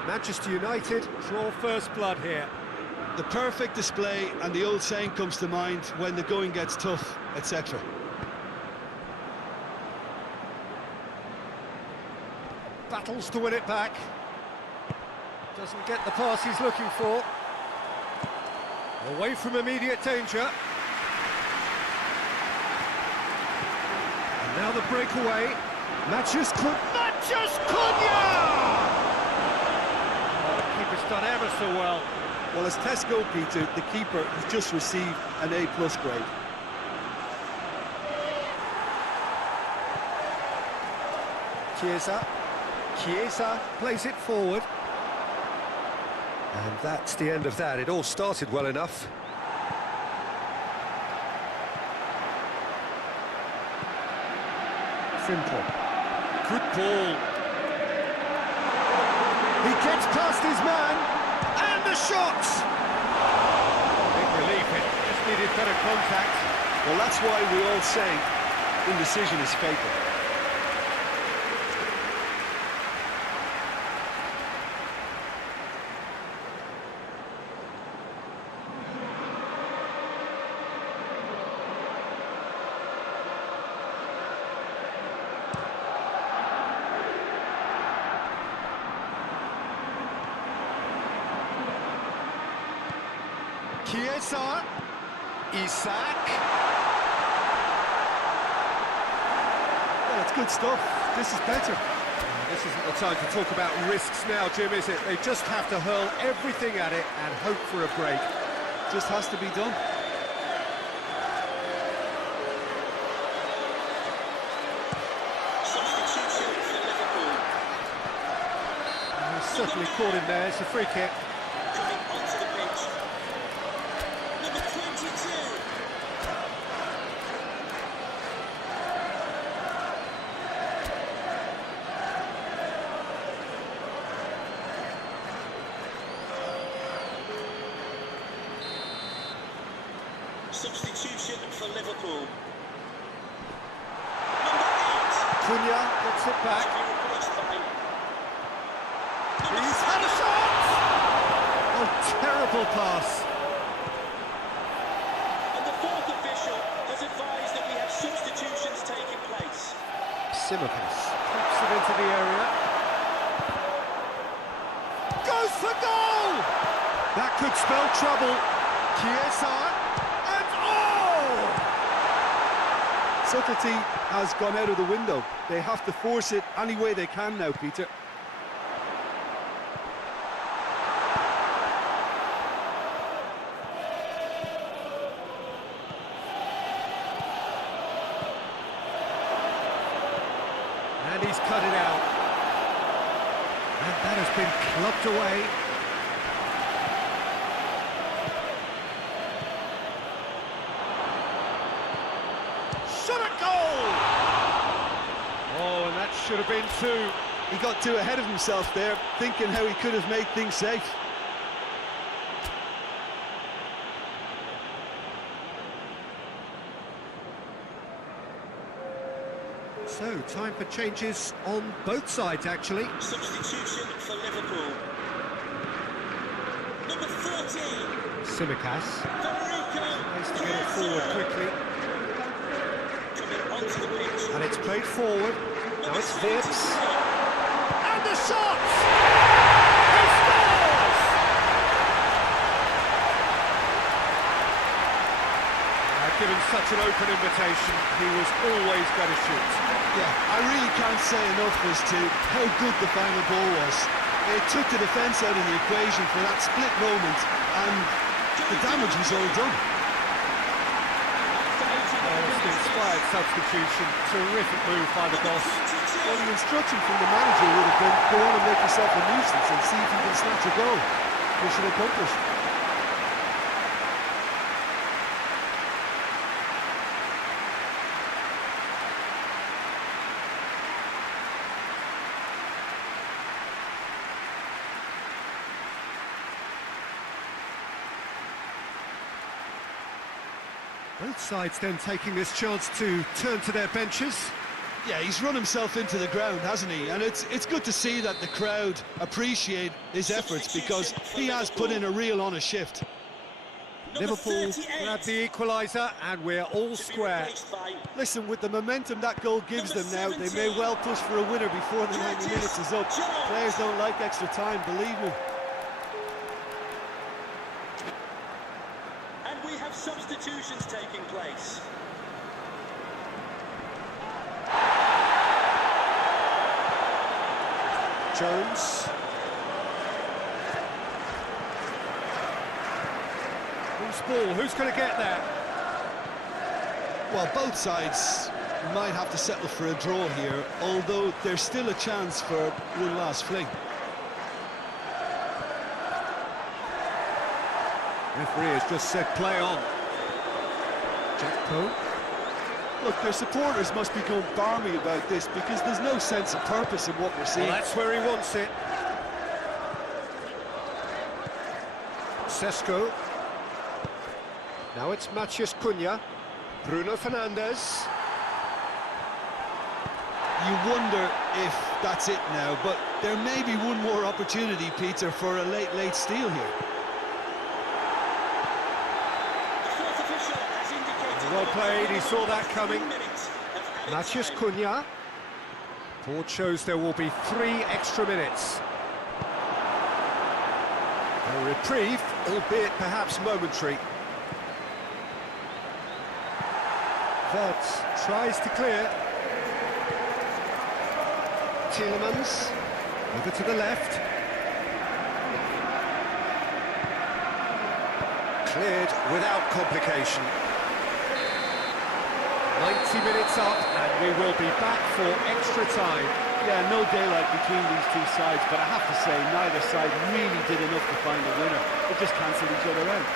Manchester United draw first blood here. The perfect display, and the old saying comes to mind: when the going gets tough, etc. Battles to win it back. Doesn't get the pass he's looking for. Away from immediate danger. And now the breakaway. Matthews Cunha! Oh, the keeper's done ever so well. Well, as Test goalkeeper, the keeper has just received an A+ grade. Chiesa plays it forward. And that's the end of that. It all started well enough. Simple. Good ball. He gets past his man. And the shot! Big relief, it just needed better contact. Well, that's why we all say indecision is fatal. Chiesa, Isak. Well, it's good stuff. This is better. This isn't the time to talk about risks now, Jim, is it? They just have to hurl everything at it and hope for a break. Just has to be done. Substitution for Liverpool. He's certainly caught him there. It's a free kick. Coming onto the pitch. Number 22. Substitution for Liverpool. Number 8. Cunha gets it back. Replaced by number He's 7. had a shot! Oh, terrible pass. And the fourth official has advised that we have substitutions taking place. Tsimikas pops it into the area. Goes for goal! That could spell trouble. Chiesa, and oh! Subtlety has gone out of the window. They have to force it any way they can now, Peter. And he's cut it out. And that has been clubbed away. should have been 2. He got too ahead of himself there, thinking how he could have made things safe. So, time for changes on both sides, actually. Substitution for Liverpool. Number 14. Simicas. Federico. Nice to get it forward quickly. Coming onto the pitch. And it's played forward. Now it's Vips. And the shot! He scores! Given such an open invitation, he was always going to shoot. Yeah, I really can't say enough as to how good the final ball was. It took the defence out of the equation for that split moment, and the damage was all done. It's an inspired substitution. Terrific move by the boss. Well, the instruction from the manager would have been, go on and make yourself a nuisance and see if you can snatch a goal. Mission accomplished. Both sides then taking this chance to turn to their benches. Yeah, he's run himself into the ground, hasn't he? And it's good to see that the crowd appreciate his efforts, because he has put in a real honest shift. Liverpool grab the equaliser and we're all square. Listen, with the momentum that goal gives them now, they may well push for a winner before the 90 minutes is up. Players don't like extra time, believe me. And we have substitutions taking place. Jones. Who's ball? Who's going to get there? Well, both sides might have to settle for a draw here, although there's still a chance for one last fling. Referee has just said play on. Jack Poe. Look, their supporters must be going barmy about this, because there's no sense of purpose in what we're seeing. Well, that's where he wants it. Sesko. Now it's Matheus Cunha. Bruno Fernandes. You wonder if that's it now, but there may be one more opportunity, Peter, for a late steal here. Well played, he saw that coming. Matheus Cunha. Board shows there will be 3 extra minutes. A reprieve, albeit perhaps momentary. Verts tries to clear. Tielemans over to the left. Cleared without complication. 90 minutes up, and we will be back for extra time. Yeah, no daylight between these two sides, but I have to say, neither side really did enough to find a winner. It just cancelled each other out.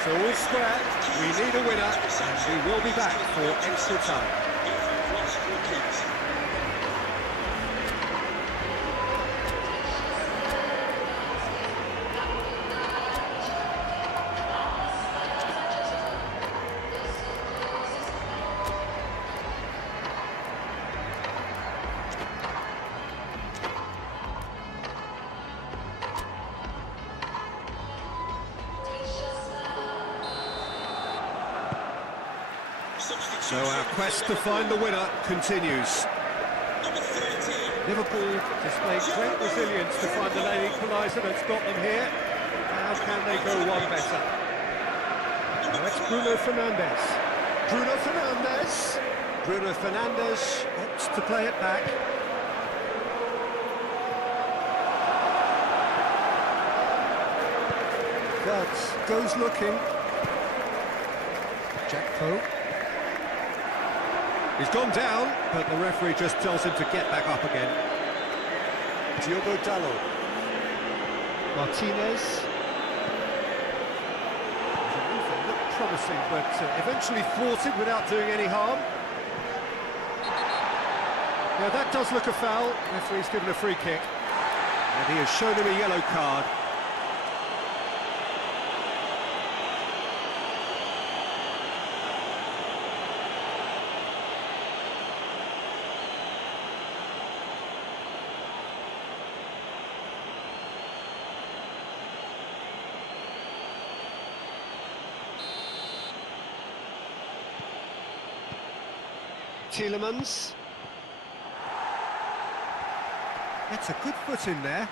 So all square, we need a winner, and we will be back for extra time. So our quest to find the winner continues. Liverpool displayed great resilience to find the late equaliser that's got them here. How can they go one better? Now it's Bruno Fernandes. Bruno Fernandes. Bruno Fernandes opts to play it back. But goes looking. Jack Poe. He's gone down, but the referee just tells him to get back up again. Diogo Dalot. Martinez. Looked promising, but eventually thwarted without doing any harm. Yeah, that does look a foul. Referee's given a free kick. And he has shown him a yellow card. Tielemans. That's a good foot in there.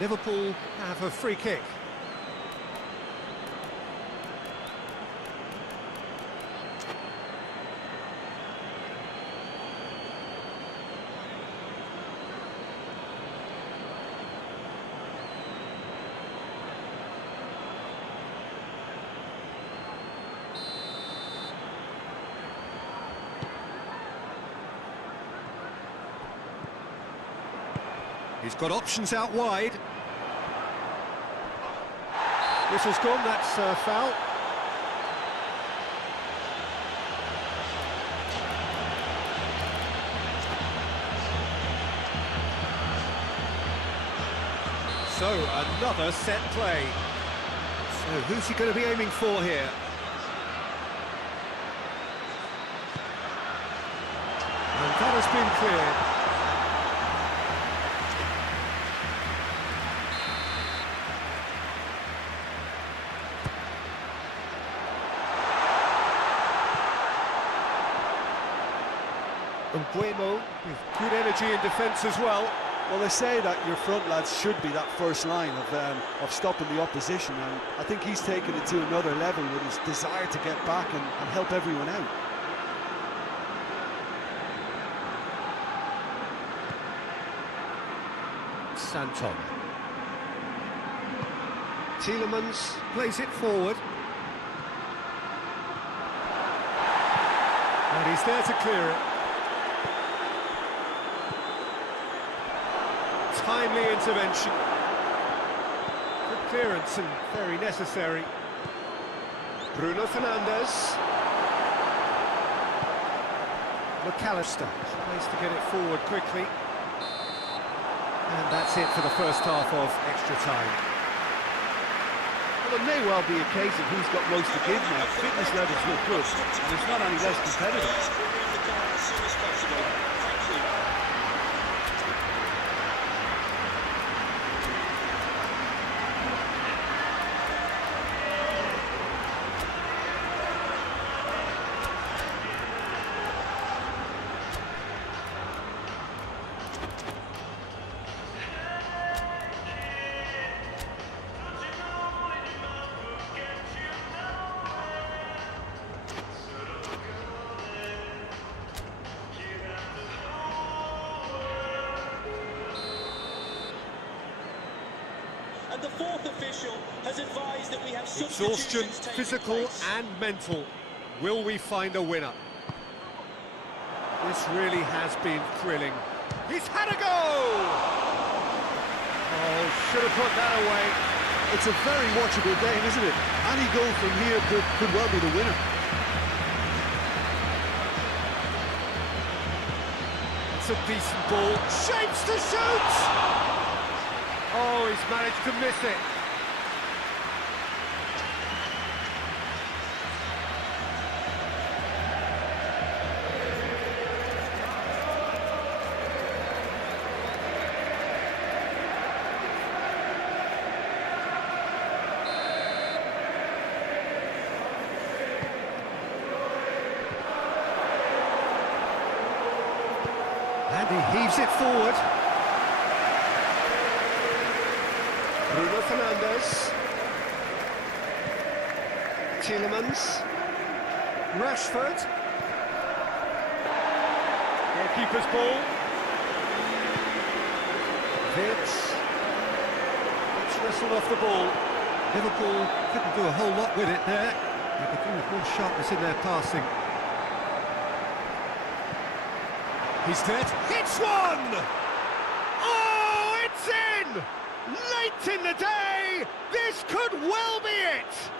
Liverpool have a free kick. He's got options out wide. Whistle's gone, that's a foul. So, another set play. So, who's he going to be aiming for here? And that has been cleared. Bueno with good energy in defence as well. Well, they say that your front lads should be that first line of stopping the opposition, and I think he's taken it to another level with his desire to get back and help everyone out. Santon. Tielemans plays it forward. And he's there to clear it. Timely intervention. Good clearance and very necessary. Bruno Fernandes. McAllister plays to get it forward quickly. And that's it for the first half of extra time. Well, it may well be a case of who's got most to give now. Fitness levels look good, and it's not any less competitive. And the fourth official has advised that we have Exhaustion, substitutions taking physical place. and mental. Will we find a winner? This really has been thrilling. He's had a go! Oh, should have put that away. It's a very watchable game, isn't it? Any goal from here could well be the winner. It's a decent ball. Shapes to shoot! Oh, he's managed to miss it. And he heaves it forward. Bruno Fernandes. Tielemans. Rashford. Goalkeeper's ball. Vitz. It's wrestled off the ball. Liverpool couldn't do a whole lot with it there. They could do with more sharpness in their passing. He's dead. It's one! Oh, it's in! Late in the day, this could well be it!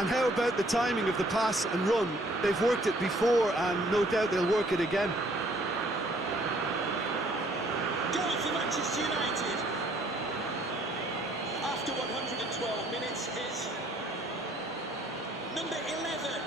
And how about the timing of the pass and run? They've worked it before, and no doubt they'll work it again. Goal for Manchester United after 112 minutes is number 11.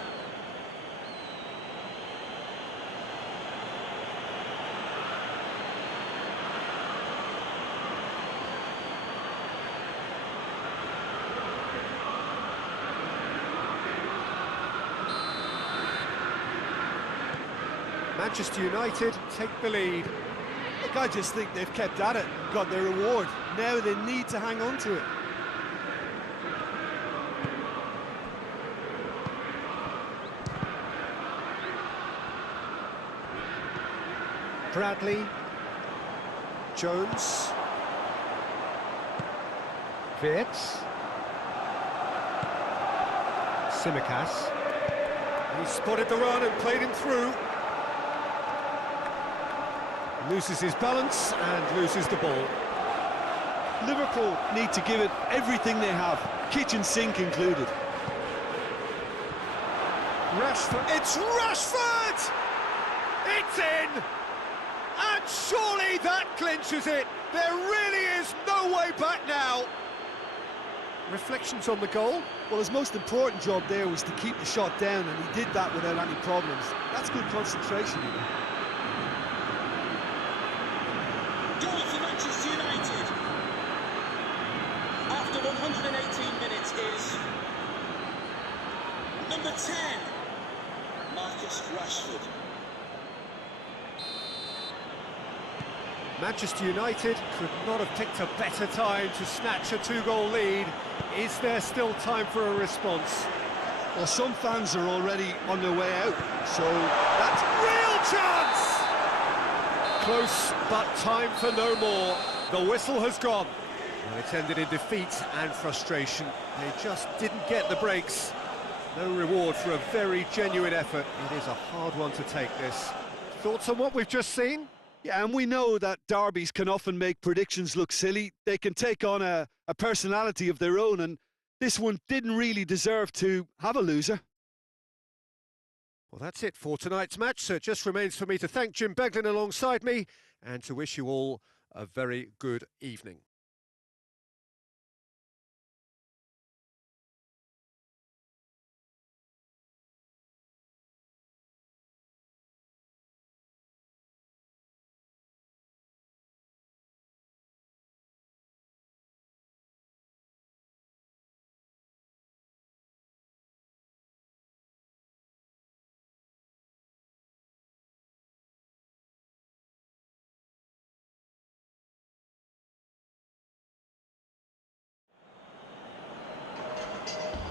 Manchester United take the lead. Look, I just think they've kept at it, got their reward. Now they need to hang on to it. Bradley, Jones, Wirtz, Tsimikas. He spotted the run and played him through. Loses his balance and loses the ball. Liverpool need to give it everything they have, kitchen sink included. Rashford. It's Rashford! It's in! And surely that clinches it. There really is no way back now. Reflections on the goal? Well, his most important job there was to keep the shot down, and he did that without any problems. That's good concentration, you know. Goal for Manchester United after 118 minutes is number 10, Marcus Rashford. Manchester United could not have picked a better time to snatch a two-goal lead. Is there still time for a response? Well, some fans are already on their way out, so that's Real chance! Close, but time for no more. The whistle has gone. Well, it's ended in defeat and frustration. They just didn't get the breaks. No reward for a very genuine effort. It is a hard one to take, this. Thoughts on what we've just seen? Yeah, and we know that derbies can often make predictions look silly. They can take on a personality of their own, and this one didn't really deserve to have a loser. Well, that's it for tonight's match, so it just remains for me to thank Jim Beglin alongside me and to wish you all a very good evening.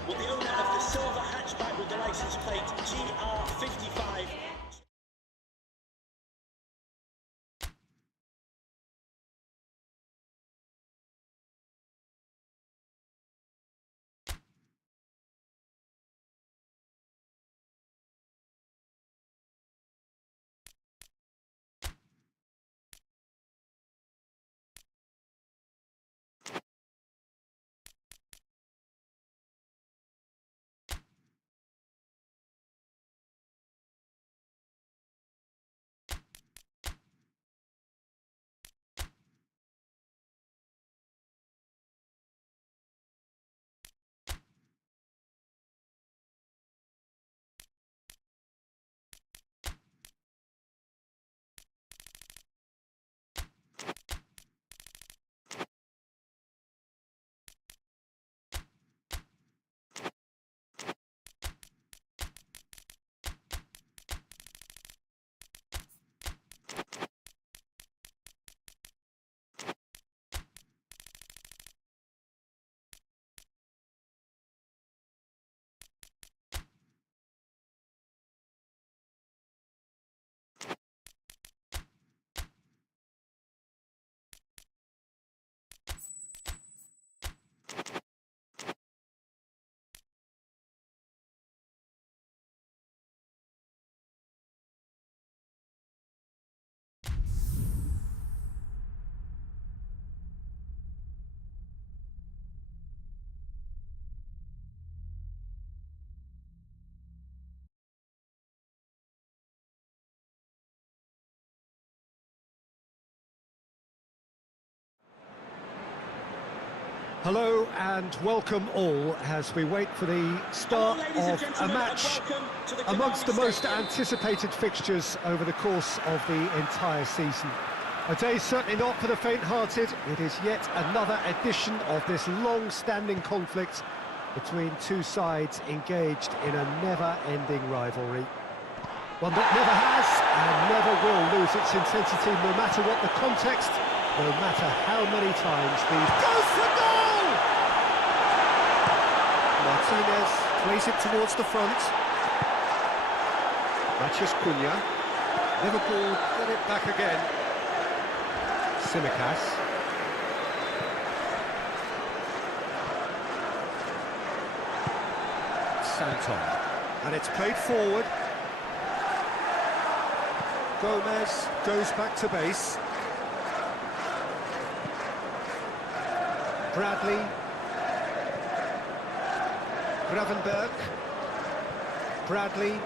With the owner of the silver hatchback with the license plate GR55 Hello and welcome all as we wait for the start of a match amongst the most anticipated fixtures over the course of the entire season. A day certainly not for the faint-hearted. It is yet another edition of this long-standing conflict between two sides engaged in a never-ending rivalry. One that never has and never will lose its intensity, no matter what the context, no matter how many times these... Goes for goal! Martinez plays it towards the front. Matheus Cunha. Liverpool get it back again. Tsimikas. Santon. And it's played forward. Gomez goes back to base. Bradley. Gravenberch. Bradley.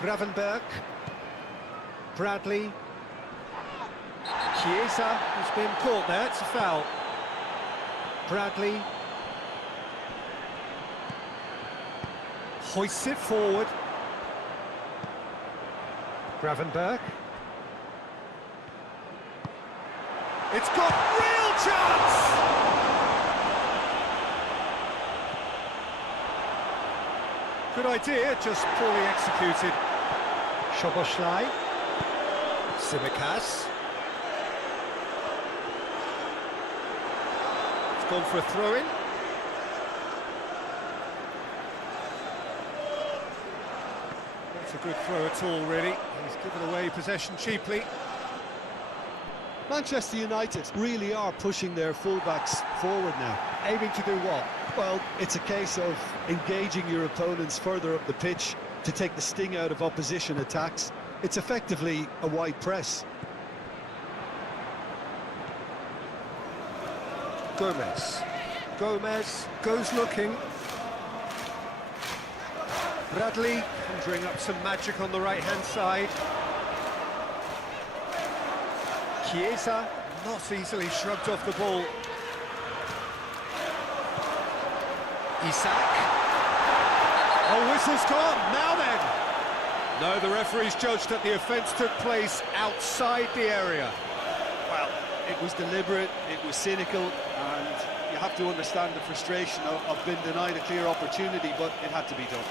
Gravenberch. Bradley. Chiesa has been caught there, it's a foul. Bradley. Hoists it forward. Gravenberch. It's got real chance! Good idea, just poorly executed. Szoboszlai. Tsimikas. It's gone for a throw-in. That's a good throw at all, really. He's given away possession cheaply. Manchester United really are pushing their fullbacks forward now. Aiming to do what? Well, it's a case of engaging your opponents further up the pitch to take the sting out of opposition attacks. It's effectively a wide press. Gomez. Gomez goes looking. Bradley conjuring up some magic on the right-hand side. Chiesa not easily shrugged off the ball. Isak. Oh, whistle's gone. Now then. No, the referee's judged that the offence took place outside the area. Well, it was deliberate, it was cynical, and you have to understand the frustration of being denied a clear opportunity, but it had to be done.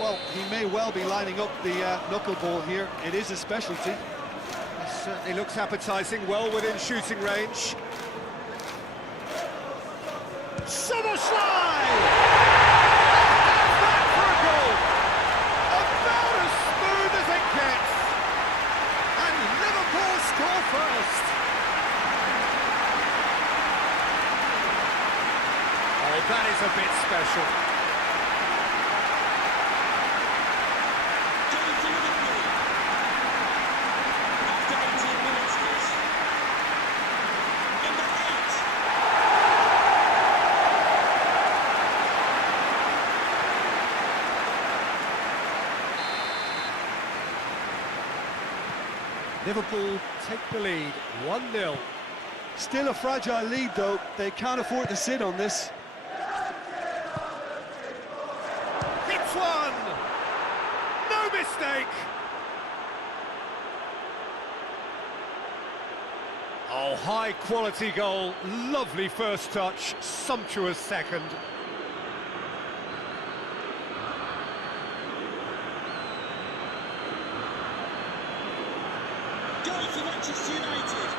Well, he may well be lining up the knuckleball here. It is a specialty. It certainly looks appetising, well within shooting range. Szoboszlai! Back for a goal! About as smooth as it gets. And Liverpool score first. Oh, that is a bit special. Liverpool take the lead, 1-0. Still a fragile lead, though. They can't afford to sit on this. Hits one! No mistake! Oh, high-quality goal, lovely first touch, sumptuous second. Goal for Manchester United.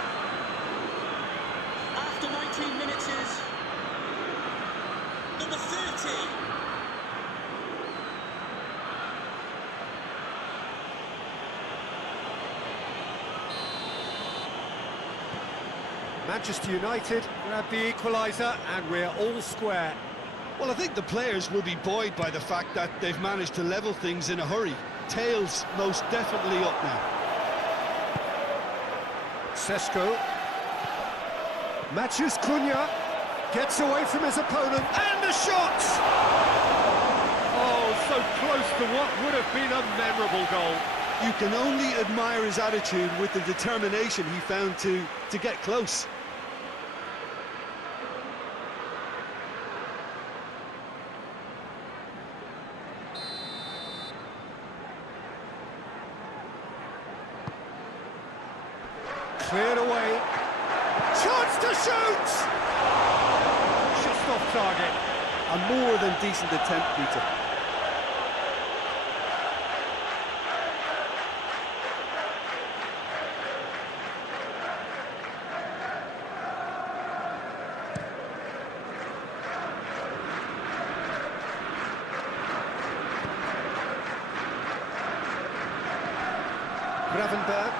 After 19 minutes is number 30. Manchester United grab the equaliser and we're all square. Well, I think the players will be buoyed by the fact that they've managed to level things in a hurry. Tails most definitely up now. Sesko. Matheus Cunha gets away from his opponent and the shot! Oh, so close to what would have been a memorable goal. You can only admire his attitude with the determination he found to get close. Cleared away. Chance to shoot! Just off target. A more than decent attempt, Peter. Gravenberg.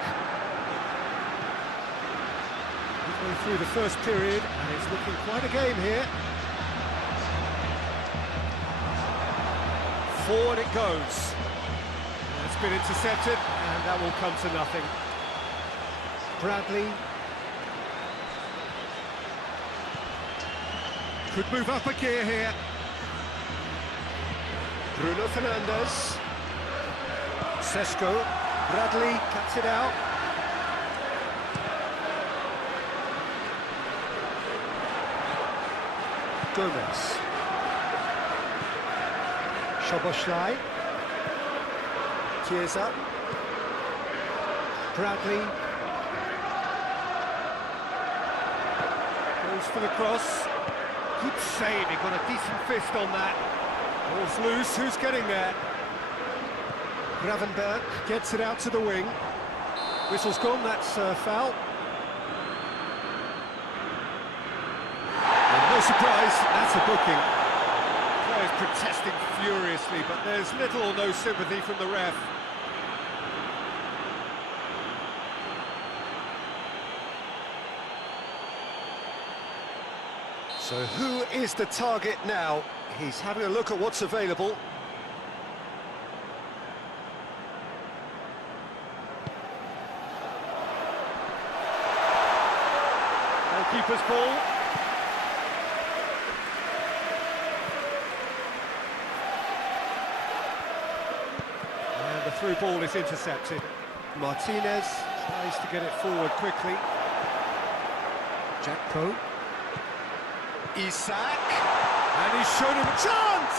Midway through the first period, and it's looking quite a game here. Forward it goes. It's been intercepted, and that will come to nothing. Bradley. Could move up a gear here. Bruno Fernandes. Sesko. Bradley cuts it out. Gomez. Szoboszlai. Chiesa. Bradley. Goes for the cross. Good save, he got a decent fist on that. Ball's loose, who's getting there? Gravenberg gets it out to the wing. Whistle's gone, that's foul. And no surprise, that's a booking. Players protesting furiously, but there's little or no sympathy from the ref. So who is the target now? He's having a look at what's available. Goalkeeper's ball. And the through ball is intercepted. Martinez tries to get it forward quickly. Jackpo. Isak. And he's shown him a chance!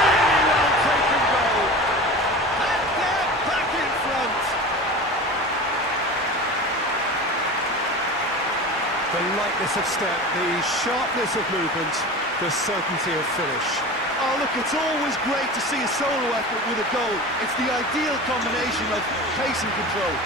Really well taken goal. And they're back in front. The lightness of step, the sharpness of movement, the certainty of finish. Oh, look, it's always great to see a solo effort with a goal. It's the ideal combination of pace and control.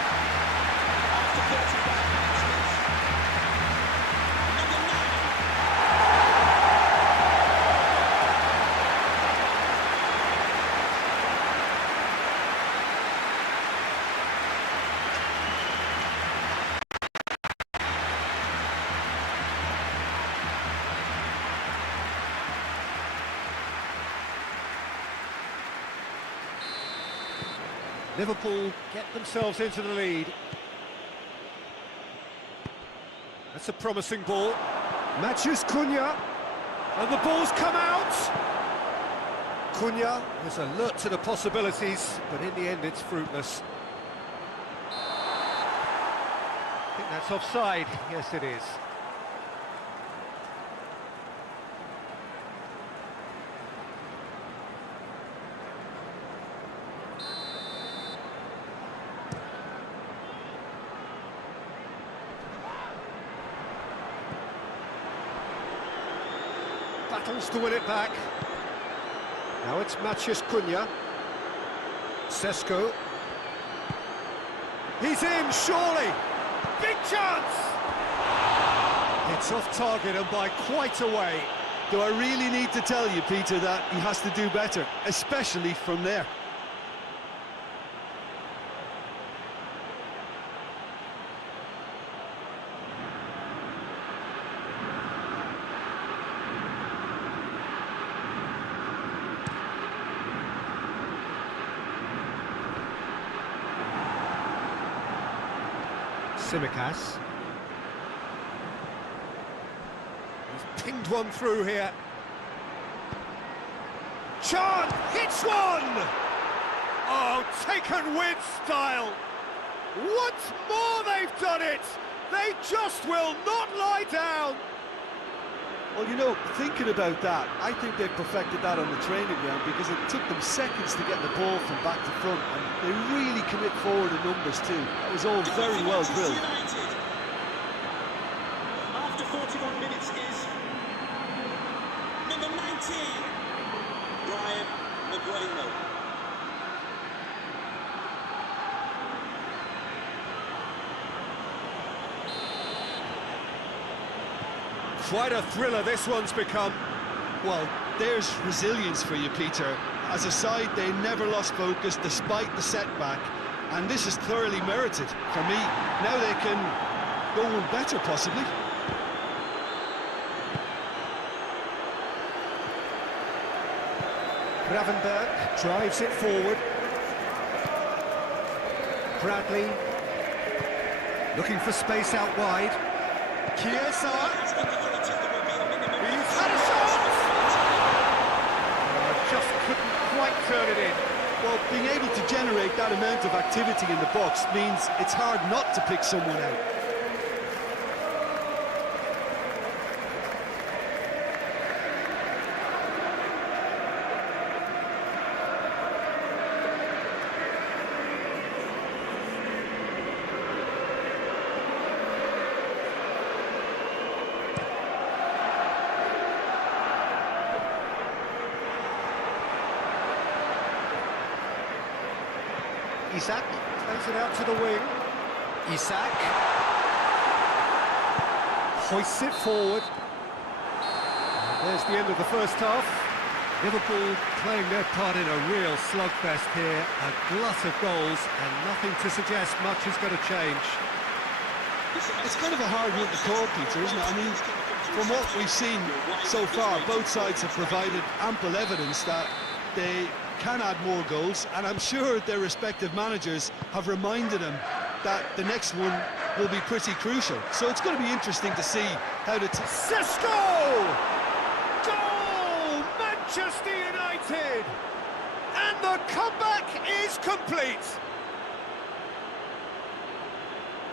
Liverpool get themselves into the lead. That's a promising ball. Matthews Cunha. And the ball's come out! Cunha is alert to the possibilities, but in the end it's fruitless. I think that's offside. Yes, it is. Battles to win it back. Now it's Matthews Cunha. Sesko. He's in, surely! Big chance! It's off target and by quite a way. Do I really need to tell you, Peter, that he has to do better, especially from there? Tsimikas. He's pinged one through here. chance, hits one! Oh, taken with style! Once more they've done it! They just will not lie down! Well, you know, thinking about that, I think they perfected that on the training ground because it took them seconds to get the ball from back to front, and they really commit forward in numbers too. That was all very well drilled. After 41 minutes is number 19, Brian McGrail. Quite a thriller this one's become. Well, there's resilience for you, Peter. As a side, they never lost focus despite the setback, and this is thoroughly merited for me. Now they can go one better, possibly. Gravenberg drives it forward. Bradley looking for space out wide. Chiesa, he's had a shot! Just couldn't quite turn it in. Well, being able to generate that amount of activity in the box means it's hard not to pick someone out. Isak plays it out to the wing. Isak hoists it forward. And there's the end of the first half. Liverpool playing their part in a real slugfest here. A glut of goals and nothing to suggest much is going to change. It's kind of a hard one to call, Peter, isn't it? I mean, from what we've seen so far, both sides have provided ample evidence that they can add more goals, and I'm sure their respective managers have reminded them that the next one will be pretty crucial. So it's going to be interesting to see how the... Sesko! Goal! Manchester United! And the comeback is complete!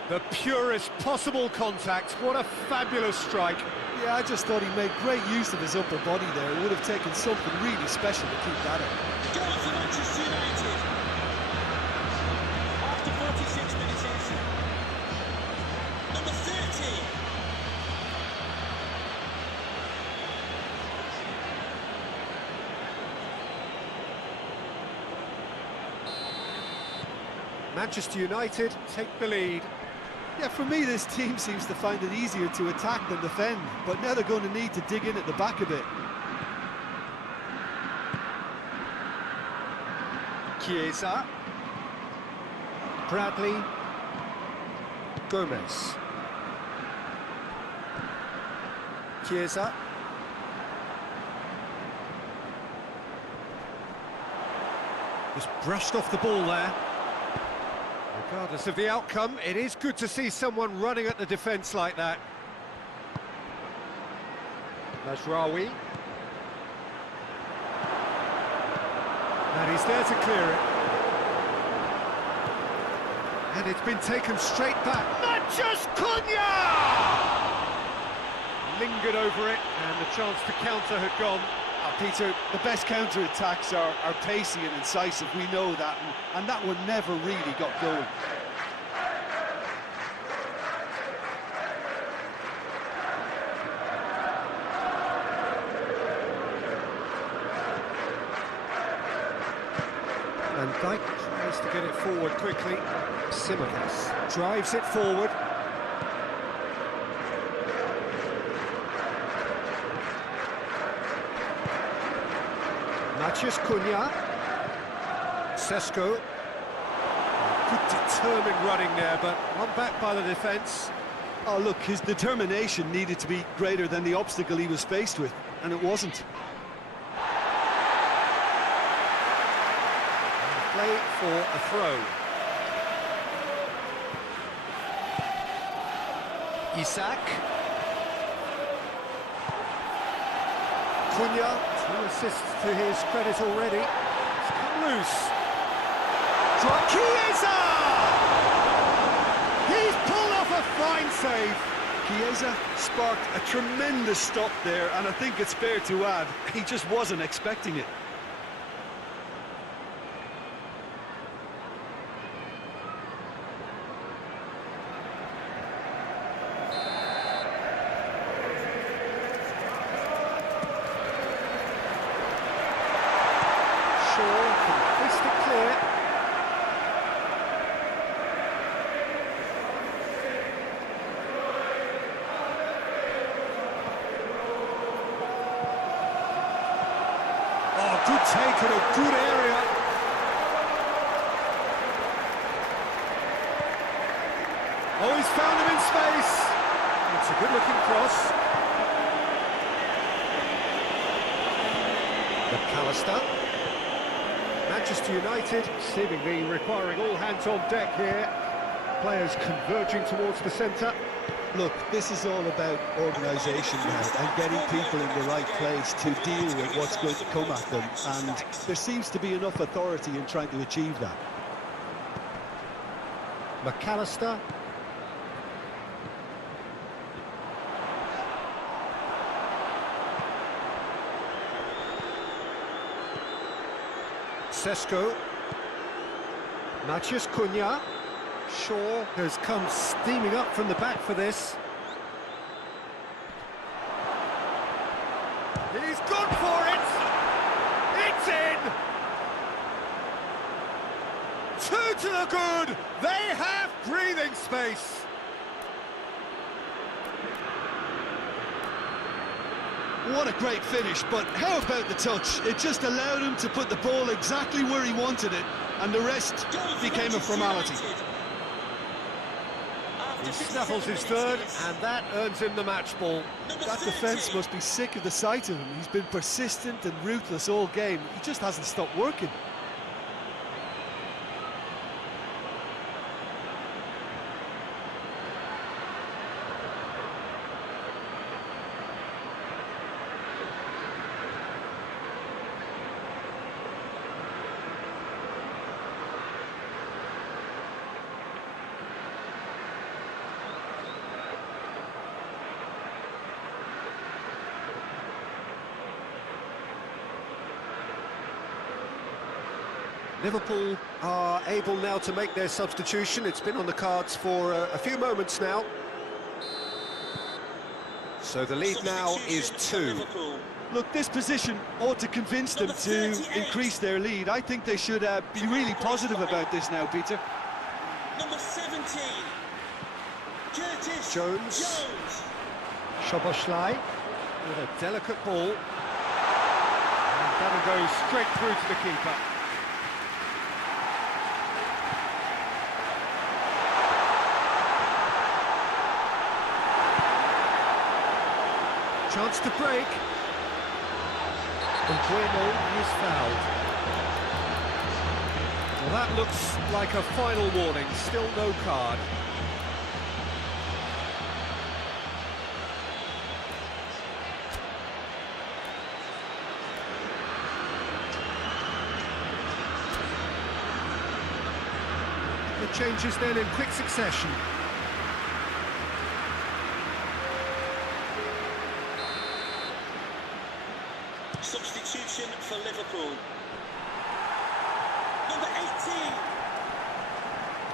The purest possible contact. What a fabulous strike. Yeah, I just thought he made great use of his upper body there. It would have taken something really special to keep that out. Goal for Manchester United. After 46 minutes is number 30. Manchester United take the lead. Yeah, for me, this team seems to find it easier to attack than defend, but now they're going to need to dig in at the back a bit. Chiesa. Bradley. Gomez. Chiesa. Just brushed off the ball there. Regardless of the outcome, it is good to see someone running at the defence like that. Mazraoui. And he's there to clear it. And it's been taken straight back. Matches Cunha! Lingered over it, and the chance to counter had gone. Peter, the best counter-attacks are pacey and incisive, we know that, and that one never really got going. And Dyke tries to get it forward quickly. Simicas drives it forward. Mathias Cunha. Sesko. Good determined running there, but one back by the defence. Oh, look, his determination needed to be greater than the obstacle he was faced with, and it wasn't. Play for a throw. Isak. Cunha Two assists to his credit already. It's come loose. Chiesa! He's pulled off a fine save. Chiesa sparked a tremendous stop there, and I think it's fair to add, he just wasn't expecting it. Oh, good take in a good area. Oh, he's found him in space. It's a good-looking cross. McAllister. Manchester United seemingly requiring all hands on deck here. Players converging towards the centre. Look, this is all about organisation now and getting people in the right place to deal with what's going to come at them, and there seems to be enough authority in trying to achieve that. McAllister. Sesko. Matheus Cunha. Shaw has come steaming up from the back for this. He's gone for it! It's in! Two to the good! They have breathing space! What a great finish, but how about the touch? It just allowed him to put the ball exactly where he wanted it, and the rest became a formality. He snaffles his third, and that earns him the match ball. That defence must be sick of the sight of him. He's been persistent and ruthless all game. He just hasn't stopped working. Liverpool are able now to make their substitution. It's been on the cards for a few moments now. So the lead now is 2. Look, this position ought to convince them to increase their lead. I think they should be really positive about this now, Peter. Number 17, Curtis Jones. Szoboszlai with a delicate ball. And that'll go straight through to the keeper. Chance to break. And Bueno is fouled. Well, that looks like a final warning. Still no card. The changes then in quick succession. Substitution for Liverpool. Number 18.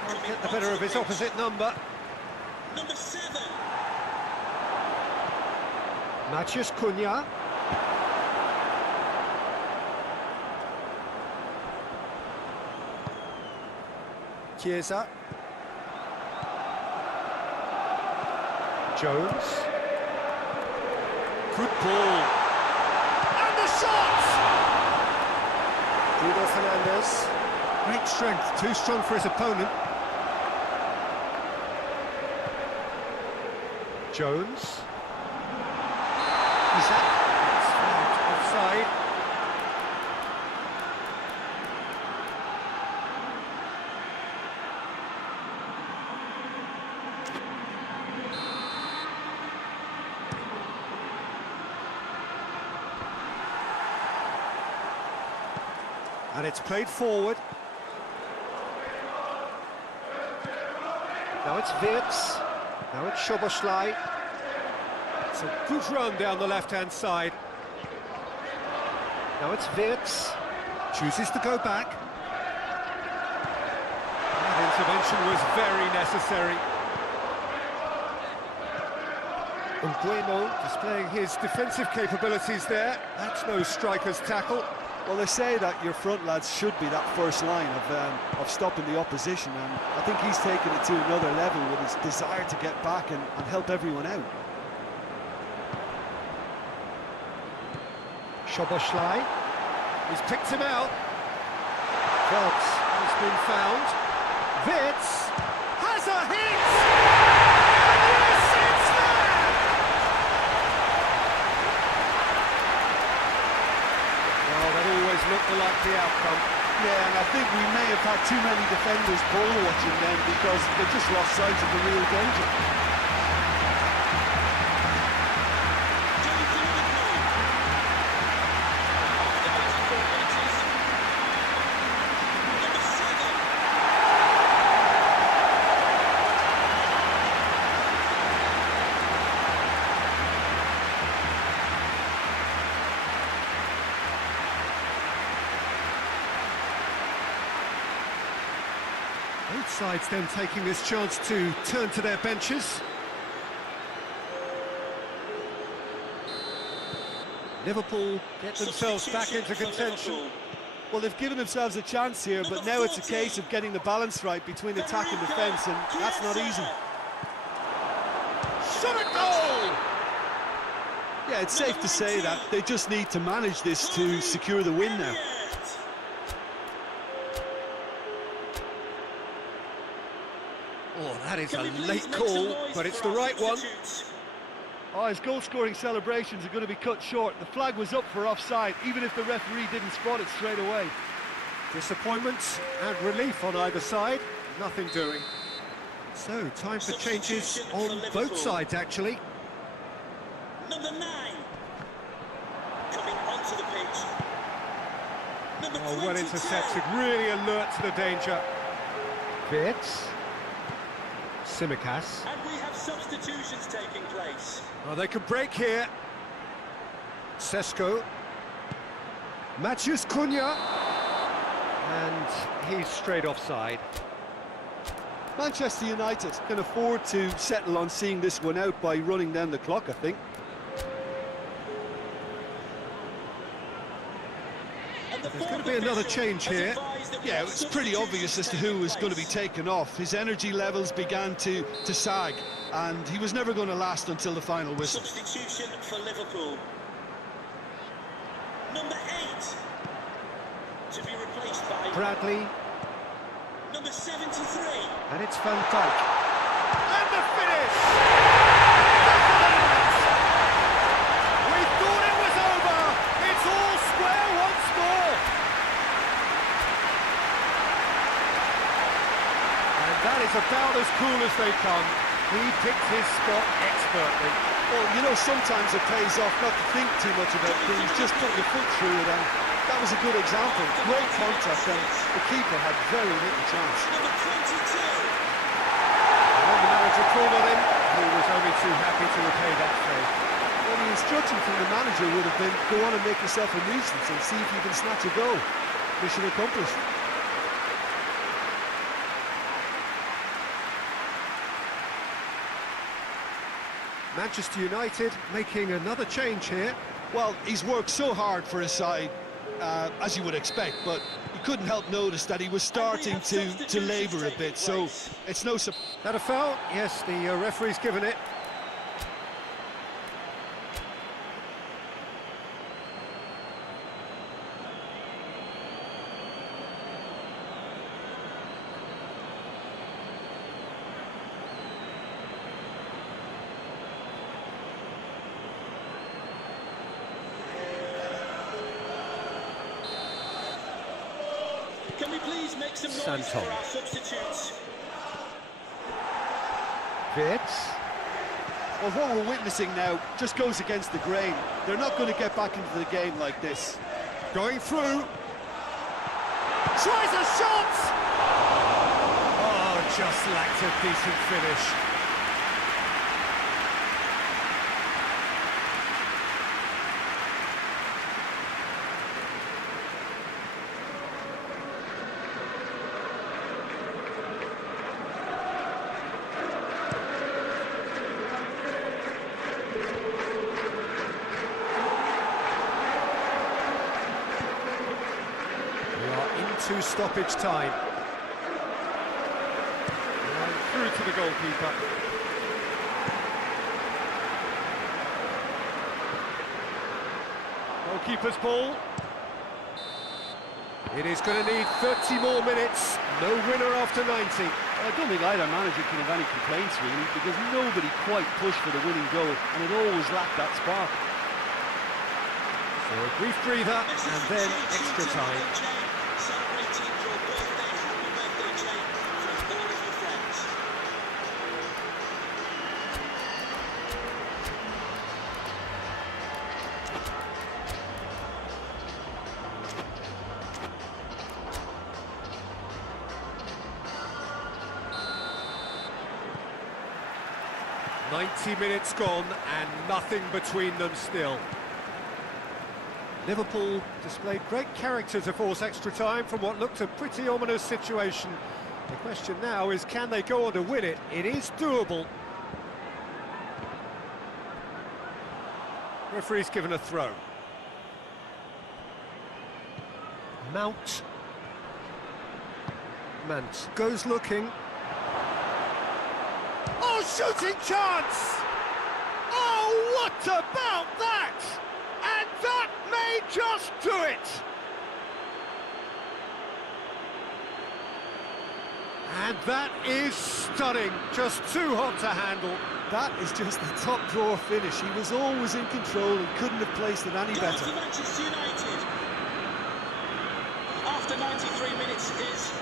Can't get the better of his opposite number. Number 7. Matheus Cunha. Chiesa. Jones. Good ball. Shot! Bruno Fernandes. Great strength, too strong for his opponent. Jones. Isaac. It's flagged offside. And it's played forward. Now it's Wirtz. Now it's Szoboszlai. It's a good run down the left-hand side. Now it's Wirtz. Chooses to go back. That intervention was very necessary. Bueno displaying his defensive capabilities there. That's no striker's tackle. Well, they say that your front lads should be that first line of stopping the opposition, and I think he's taken it to another level with his desire to get back and help everyone out. Szoboszlai, he's picked him out. Veltz has been found. Wirtz has a hit! Yes, it's there! Well, that always looked the likely outcome. Yeah, and I think we may have had too many defenders ball watching them because they just lost sight of the real danger. Both sides then taking this chance to turn to their benches. Liverpool get themselves back into contention. Well, they've given themselves a chance here, but now it's a case of getting the balance right between attack and defence, and that's not easy. Shot a goal! Yeah, it's safe to say that they just need to manage this to secure the win now. Oh, that is a late call, but it's the right one. Oh, his goal-scoring celebrations are going to be cut short. The flag was up for offside, even if the referee didn't spot it straight away. Disappointment and relief on either side, nothing doing. So, time for changes on both sides, actually. Number 9 coming onto the pitch. Number Oh, well intercepted, really alert to the danger. Wirtz. Tsimikas. And we have substitutions taking place. Oh, they could break here. Sesko. Maciusz Cunha. And he's straight offside. Manchester United can afford to settle on seeing this one out by running down the clock, I think. There's going to be another change here. Yeah, it's pretty obvious as to who was going to be taken off. His energy levels began to sag, and he was never going to last until the final whistle. Substitution for Liverpool. Number 8 to be replaced by Bradley. number 73. And it's Van Dijk. And the finish! We thought it was over! It's all square once more! And that is about as cool as they come. He picked his spot expertly. Well, you know, sometimes it pays off not to think too much about things, just put your foot through it, and that was a good example. Great contact, and the keeper had very little chance. Number 22. When the manager called on him, he was only too happy to repay that favour. Well, the instruction from the manager would have been, go on and make yourself a nuisance and see if you can snatch a goal. Mission accomplished. Manchester United making another change here. Well, he's worked so hard for his side, as you would expect, but you couldn't help notice that he was starting to labour a bit, so it's no surprise. That a foul? Yes, the referee's given it. Can we please make some noise for our substitutes? Wirtz. Well, what we're witnessing now just goes against the grain. They're not going to get back into the game like this. Going through. tries a shot! Oh, just lacked a decent finish. To stoppage time. And through to the goalkeeper. Goalkeeper's ball. It is going to need 30 more minutes. No winner after 90. I don't think either manager can have any complaints, really, because nobody quite pushed for the winning goal, and it always lacked that spark. So a brief breather, and then extra time. Celebrating your birthday, happy birthday, Jay, from all of your friends. "90 minutes gone and nothing between them still." Liverpool displayed great character to force extra time from what looked a pretty ominous situation. The question now is, can they go on to win it? It is doable. Referee's given a throw. Mount goes looking. Oh, shooting chance! Oh, what about that? And that may just do it! And that is stunning, just too hot to handle. That is just the top drawer finish. He was always in control and couldn't have placed it any Goal better. for Manchester United. After 93 minutes is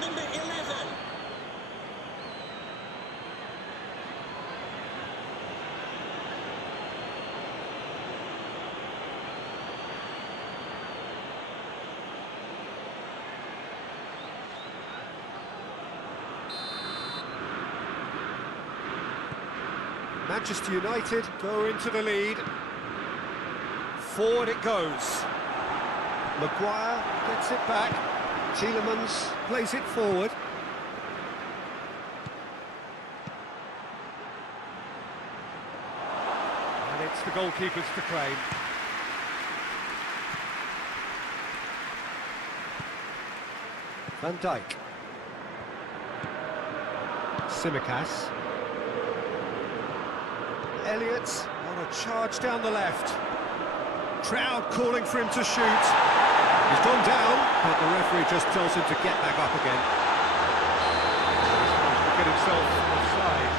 number 11. Manchester United go into the lead. Forward it goes. Maguire gets it back. Tielemans plays it forward. And it's the goalkeepers to claim. Van Dijk. Tsimikas. Elliott on a charge down the left. Crowd calling for him to shoot. He's gone down, but the referee just tells him to get back up again. He's trying to get himself offside.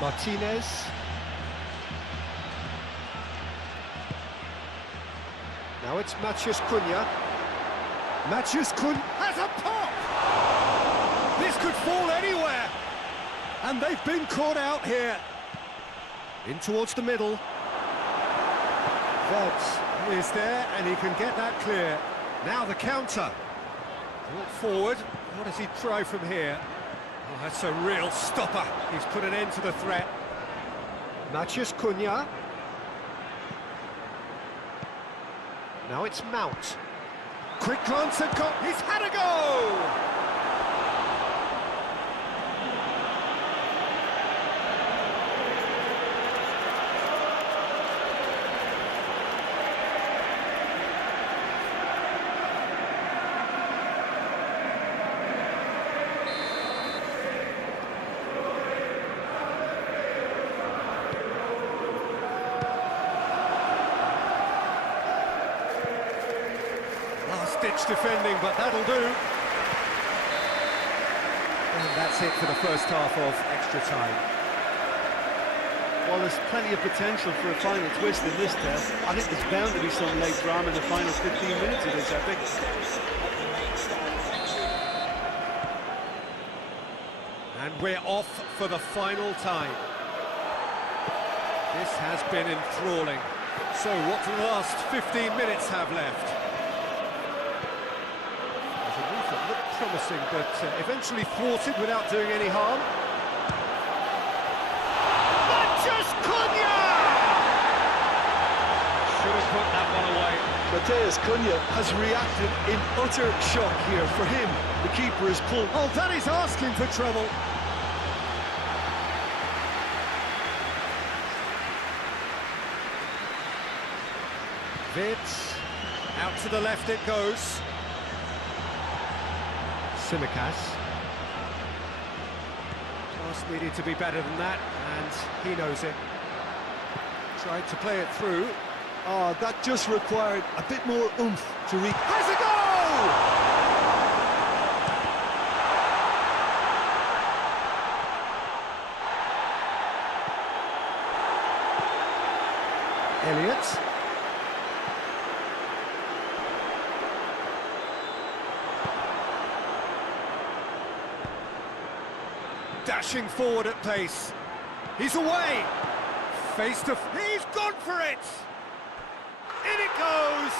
Martinez. Now it's Matheus Cunha. Matheus Cunha has a pop! This could fall anywhere! And they've been caught out here. In towards the middle. That is there, and he can get that clear. Now the counter. Brought forward. What does he try from here? Oh, that's a real stopper. He's put an end to the threat. Matheus Cunha. Now it's Mount. Quick glance at goal. He's had a go! Last-ditch defending, but that'll do. And that's it for the first half of extra time. Well, there's plenty of potential for a final twist in this test. I think there's bound to be some late drama in the final 15 minutes of this epic. And we're off for the final time. This has been enthralling. So what do the last 15 minutes have left? There's a move that looked promising, but eventually thwarted without doing any harm. Just Cunha! Should have put that one away. Mateus Cunha has reacted in utter shock here. For him, the keeper is pulled. Oh, that is asking for trouble. Vitz, out to the left it goes. Simicas. Just needed to be better than that, and he knows it. Tried to play it through. Oh, that just required a bit more oomph to reach. Has a goal! Elliott. Dashing forward at pace. He's away. Face to... He's gone for it! In it goes!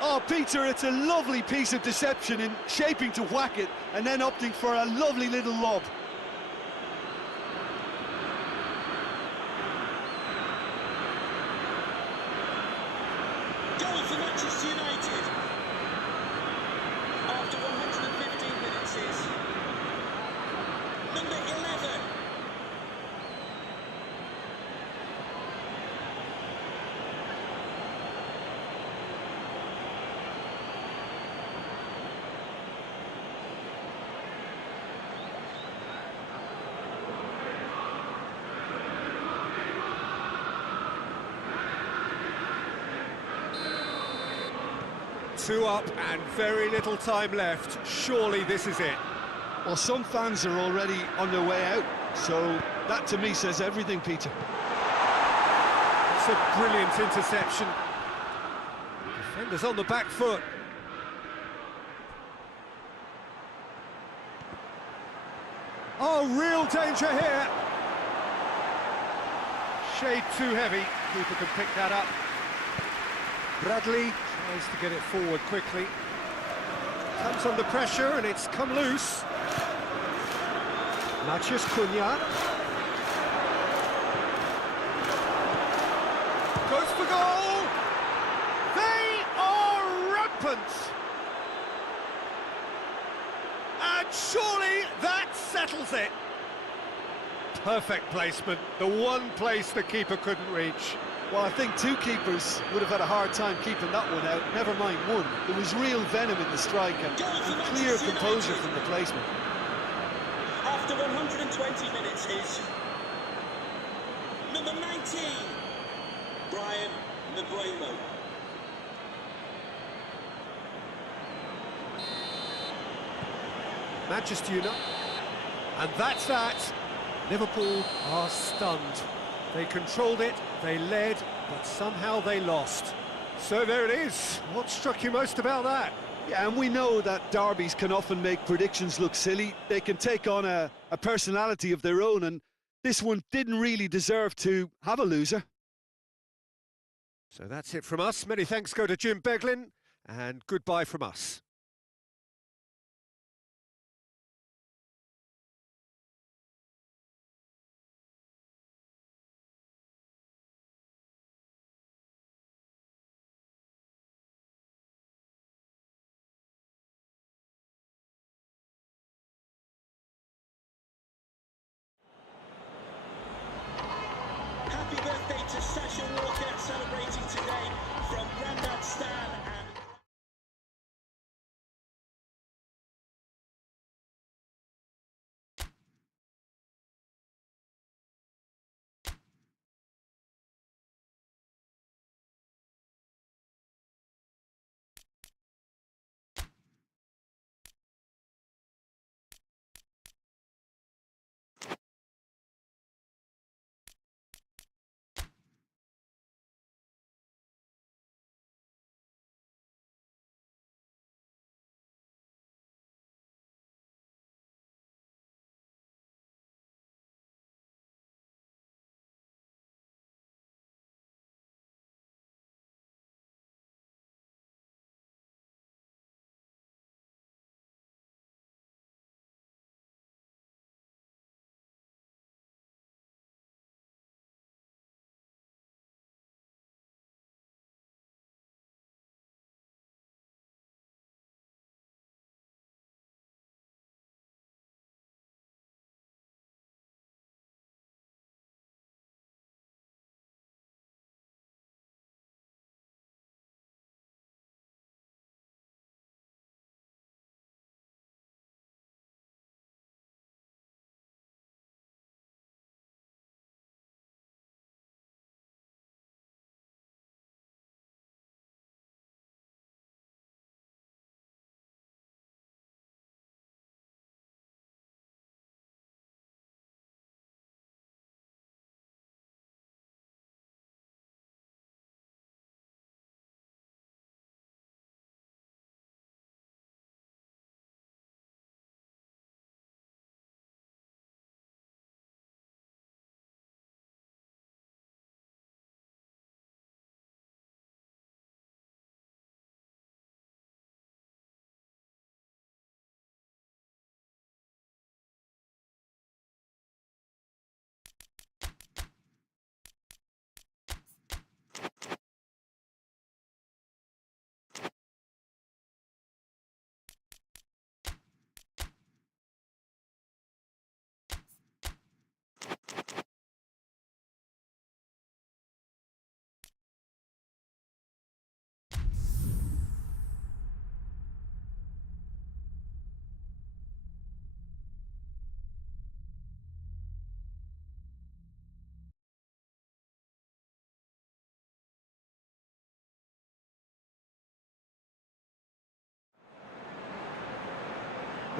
Oh, Peter, it's a lovely piece of deception in shaping to whack it and then opting for a lovely little lob. Goal for Manchester United. After 115 minutes is number 11. Two up and very little time left. Surely this is it. Well, some fans are already on their way out, so that to me says everything, Peter. It's a brilliant interception. Defenders on the back foot. Oh, real danger here. Shade too heavy. Keeper can pick that up. Bradley tries to get it forward quickly. Comes under pressure and it's come loose. Mateus Cunha. Goes for goal! They are rampant! And surely that settles it. Perfect placement, the one place the keeper couldn't reach. Well, I think two keepers would have had a hard time keeping that one out, never mind one. There was real venom in the strike and clear composure from the placement. After 120 minutes is number 19, Brian Mbeumo. Manchester United. And that's that. Liverpool are stunned. They controlled it, they led, but somehow they lost. So there it is. What struck you most about that? Yeah, and we know that derbies can often make predictions look silly. They can take on a personality of their own, and this one didn't really deserve to have a loser. So that's it from us. Many thanks go to Jim Beglin, and goodbye from us. Happy birthday to Sasha Walker, celebrating today from Grandad Stan.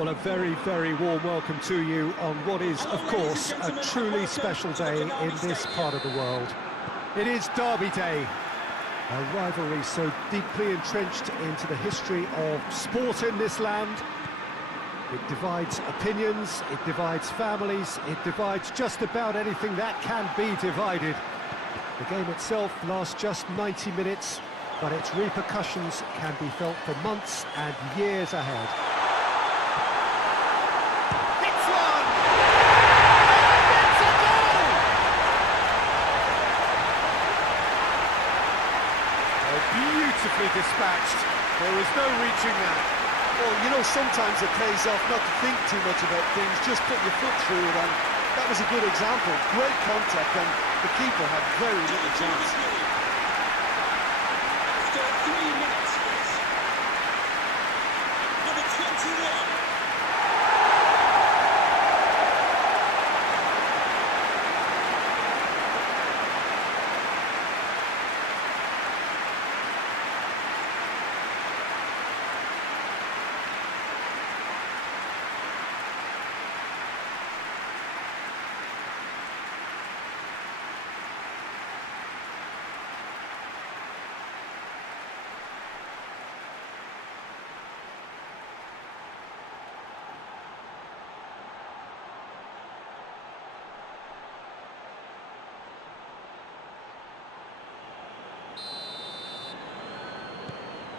Well, a very, very warm welcome to you on what is, of course, a truly special day in this part of the world. It is Derby Day, a rivalry so deeply entrenched into the history of sport in this land. It divides opinions, it divides families, it divides just about anything that can be divided. The game itself lasts just 90 minutes, but its repercussions can be felt for months and years ahead. It's one! And it's a goal! Oh, beautifully dispatched. There was no reaching that. Well, you know, sometimes it pays off not to think too much about things, just put your foot through it, and that was a good example. Great contact, and the keeper had very little chance. After 3 minutes, please. Number 21.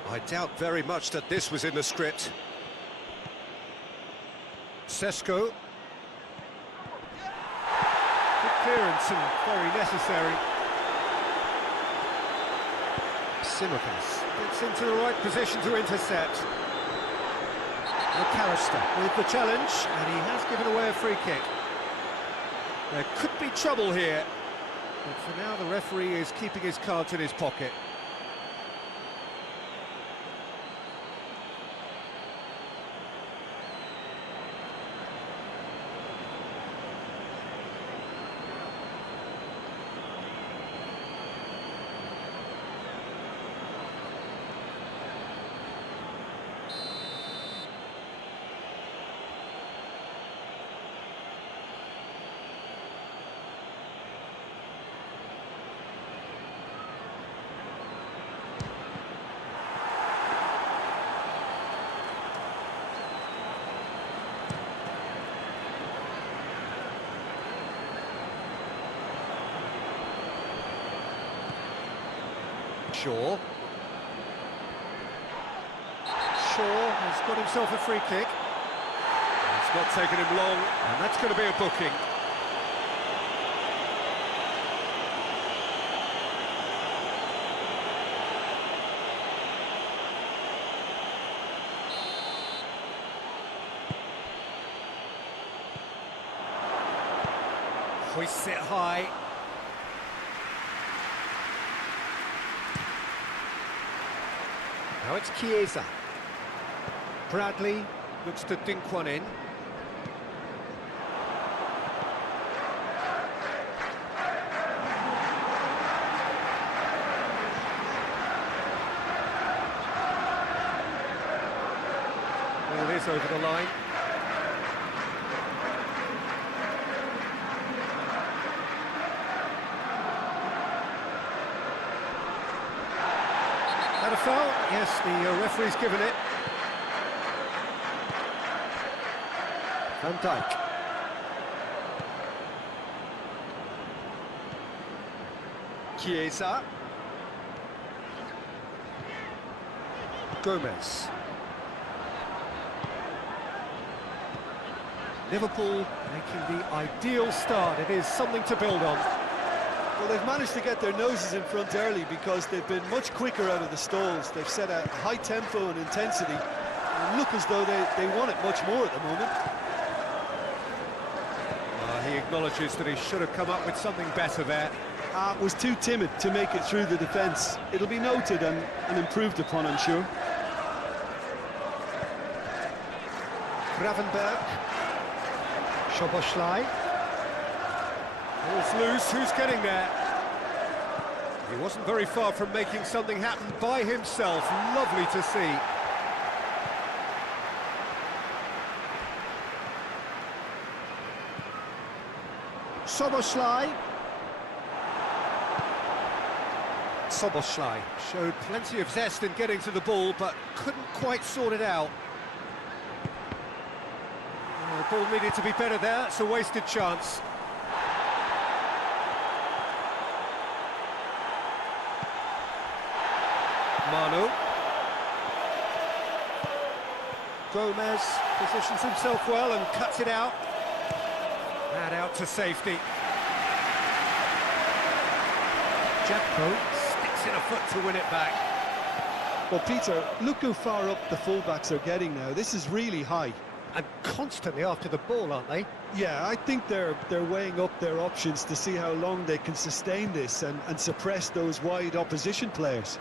I doubt very much that this was in the script. Sesko. Good clearance and very necessary. Simicas gets into the right position to intercept. McAllister with the challenge, and he has given away a free kick. There could be trouble here, but for now the referee is keeping his cards in his pocket. Shaw has got himself a free kick. It's not taken him long, and that's going to be a booking. Hoists it high. Now it's Chiesa. Bradley looks to dink one in. Well, it is over the line. That a foul? Yes, the referee's given it. Van Dijk. Chiesa. Gomez. Liverpool making the ideal start. It is something to build on. Well, they've managed to get their noses in front early because they've been much quicker out of the stalls. They've set a high tempo and intensity and look as though they want it much more at the moment. He acknowledges that he should have come up with something better there. Was too timid to make it through the defence. It'll be noted and improved upon, I'm sure. Gravenberg. Szoboszlai. Ball's loose, who's getting there? He wasn't very far from making something happen by himself. Lovely to see. Soboslai. Soboslai showed plenty of zest in getting to the ball, but couldn't quite sort it out. The ball needed to be better there, it's a wasted chance. Manu. Gomez positions himself well and cuts it out. And out to safety. Jacko sticks in a foot to win it back. Well, Peter, look how far up the fullbacks are getting now. This is really high. And constantly after the ball, aren't they? Yeah, I think they're weighing up their options to see how long they can sustain this and suppress those wide opposition players.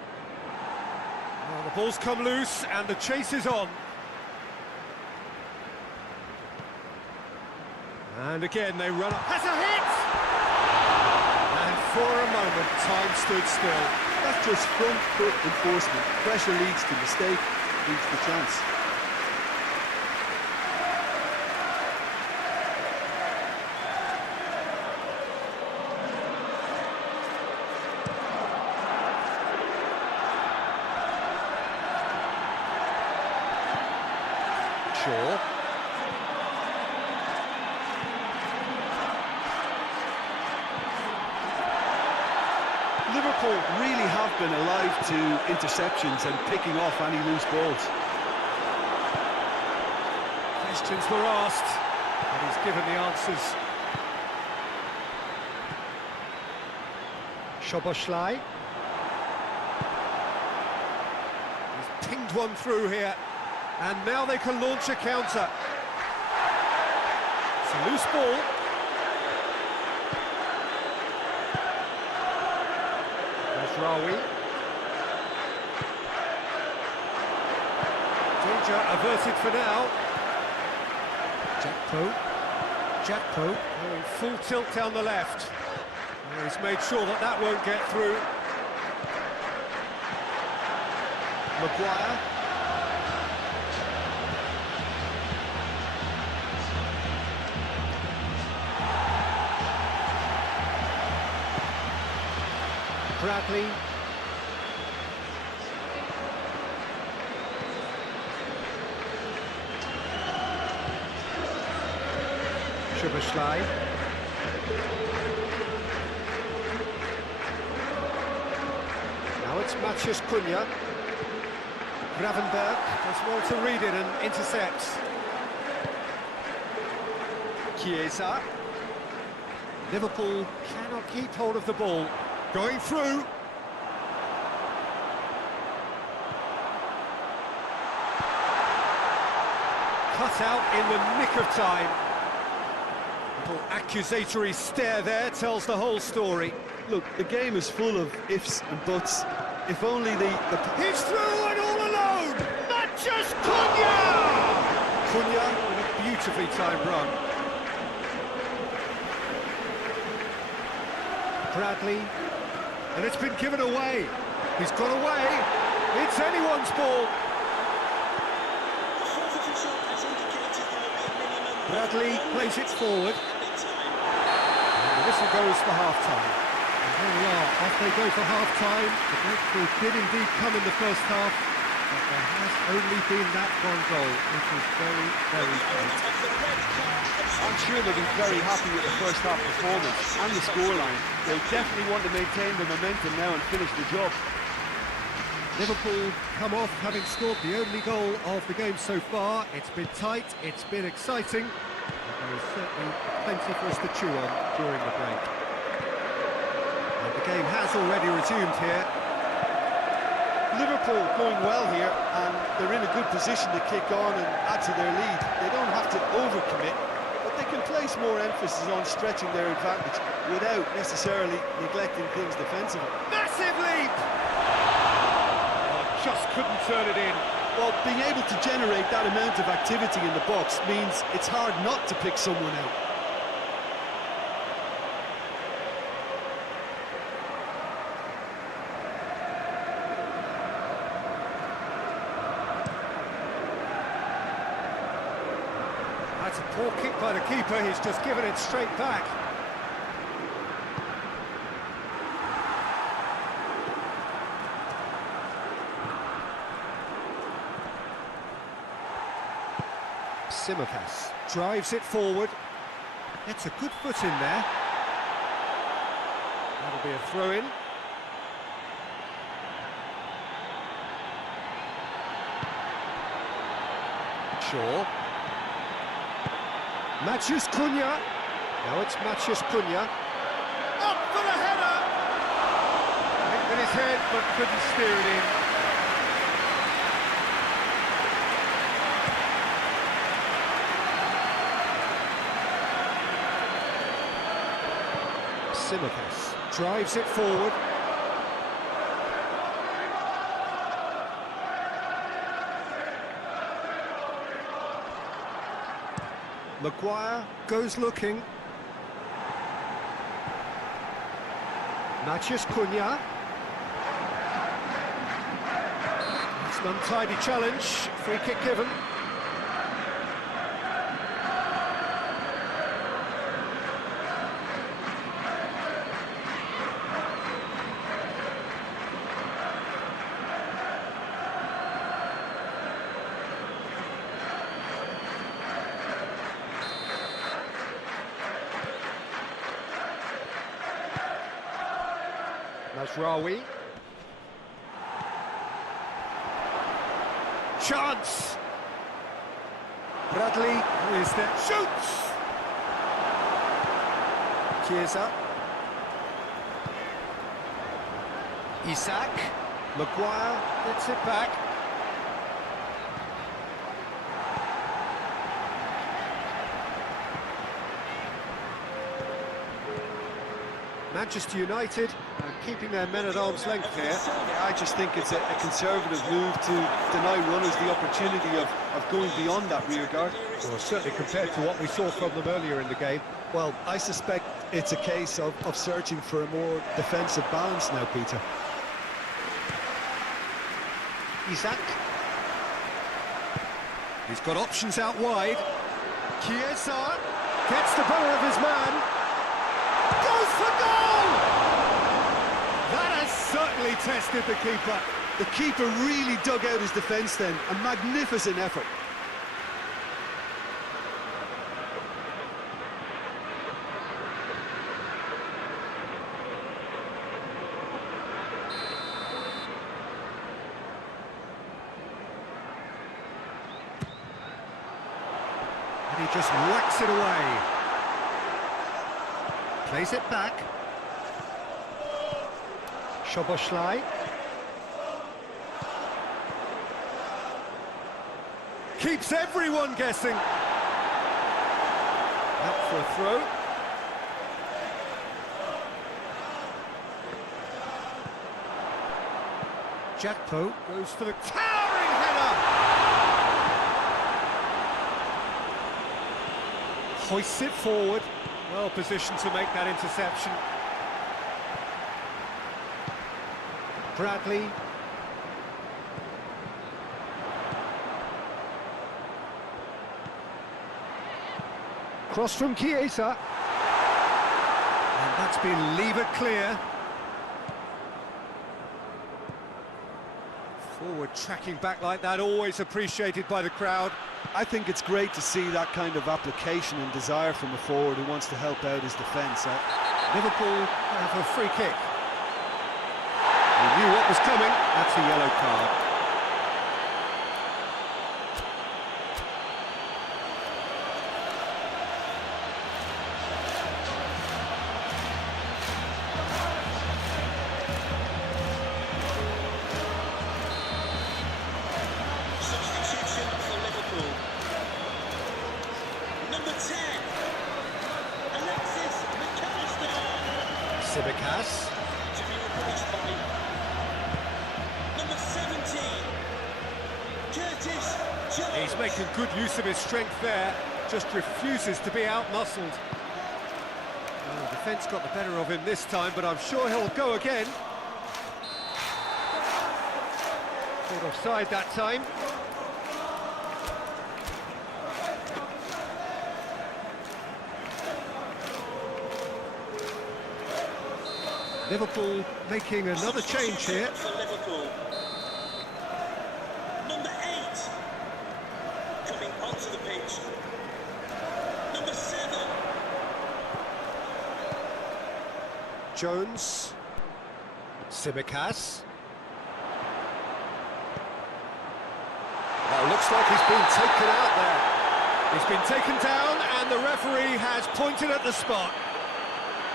Well, the ball's come loose and the chase is on. And again they run up. Has a hit! And for a moment, time stood still. That's just front foot enforcement. Pressure leads to mistake, leads to chance. Sure. Liverpool really have been alive to interceptions and picking off any loose balls. Questions were asked, and he's given the answers. Soboslai. He's pinged one through here, and now they can launch a counter. It's a loose ball. Rawi. Danger averted for now. Jacko going full tilt down the left. And he's made sure that that won't get through. Maguire. Bradley. Soboslai. Now it's Matheus Cunha. Gravenberg does well to read it and intercepts. Chiesa. Liverpool cannot keep hold of the ball. Going through. Cut out in the nick of time. Little accusatory stare there tells the whole story. Look, the game is full of ifs and buts. If only the... He's through and all alone! Matheus Cunha! Cunha with a beautifully timed run. Bradley. And it's been given away. He's got away. It's anyone's ball. Bradley plays it forward. And the whistle goes for half-time. And there we are, off they go for half-time. The breakthrough did indeed come in the first half, but there has only been that one goal, which is very, very late. I'm sure they'll be very happy with the first half performance and the scoreline. They'll definitely want to maintain the momentum now and finish the job. Liverpool come off having scored the only goal of the game so far. It's been tight, it's been exciting, and there is certainly plenty for us to chew on during the break. And the game has already resumed here. Liverpool going well here, and they're in a good position to kick on and add to their lead. They don't have to overcommit, but they can place more emphasis on stretching their advantage without necessarily neglecting things defensively. Massive leap! Just couldn't turn it in. Well, being able to generate that amount of activity in the box means it's hard not to pick someone out. That's a poor kick by the keeper, he's just given it straight back. Simicas drives it forward. Gets a good foot in there. That'll be a throw-in. Shaw. Mathias Cunha. Now it's Mathias Cunha. Up for the header! Hit with his head, but couldn't steer it in. Simicas drives it forward. Maguire goes looking. Mathias Cunha. It's an untidy challenge. Free kick given. Mazraoui. Chance! Bradley, who is there? Shoots! Chiesa. Isak. Maguire gets it back. Manchester United are keeping their men at arm's length here. Yeah, I just think it's a conservative move to deny runners the opportunity of going beyond that rear guard. Well, certainly compared to what we saw from them earlier in the game. Well, I suspect it's a case of searching for a more defensive balance now, Peter. Isak. He's got options out wide. Chiesa gets the better of his man. Goes for goal! That has certainly tested the keeper. The keeper really dug out his defence then. A magnificent effort. And he just whacks it away. Plays it back. Szoboszlai. Keeps everyone guessing. Out for a throw. Jakpo goes for the towering header. Hoists it forward. Well positioned to make that interception. Bradley. Cross from Chiesa. And that's been levered clear. Forward tracking back like that, always appreciated by the crowd. I think it's great to see that kind of application and desire from a forward who wants to help out his defence. Liverpool have a free kick. He knew what was coming. That's a yellow card. Substitution for Liverpool. Number 10, Alexis McAllister. Simicas. To be replaced by number 17, Curtis Jones. He's making good use of his strength there. Just refuses to be out-muscled. Well, the defence got the better of him this time, but I'm sure he'll go again. Caught offside that time. Liverpool making another change here. For Liverpool. Number 8, coming onto the pitch. pitch. Number 7. Jones. Tsimikas. Oh, looks like he's been taken out there. He's been taken down and the referee has pointed at the spot.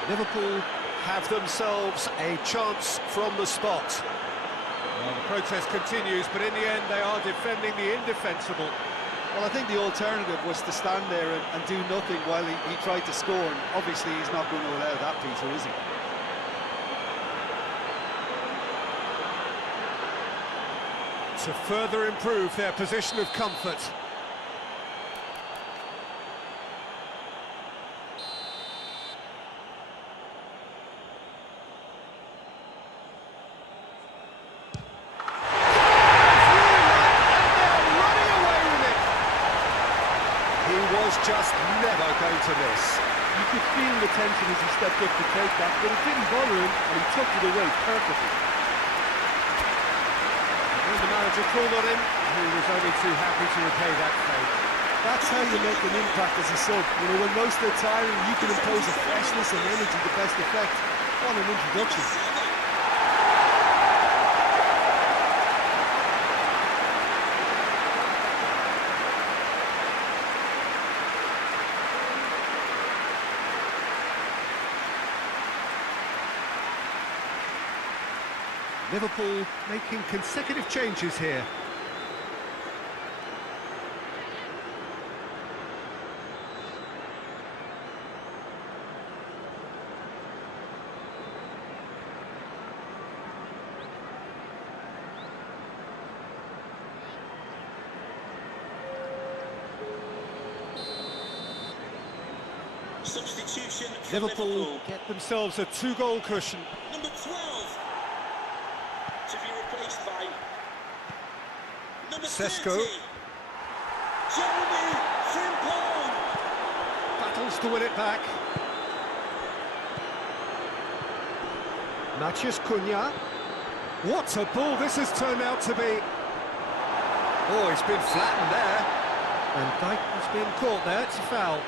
Liverpool have themselves a chance from the spot. Well, the protest continues, but in the end they are defending the indefensible. Well, I think the alternative was to stand there and do nothing while he tried to score. And obviously, he's not going to allow that, Peter, is he? To further improve their position of comfort. Just never going to miss. You could feel the tension as he stepped up to take that, but it didn't bother him, and he took it away perfectly. When the manager called on him, he was only too happy to repay that favour. That's how you make an impact as a sub. You know, when most are tiring, you can impose a freshness and energy to best effect. What an introduction. Liverpool making consecutive changes here. Substitution for Liverpool get themselves a 2-goal cushion. Number 12. To be replaced by number Sesko. 30. Jeremy Frimpong. Battles to win it back. Matheus Cunha. What a ball this has turned out to be. Oh, he's been flattened there. And Dyke's been caught there, it's a foul.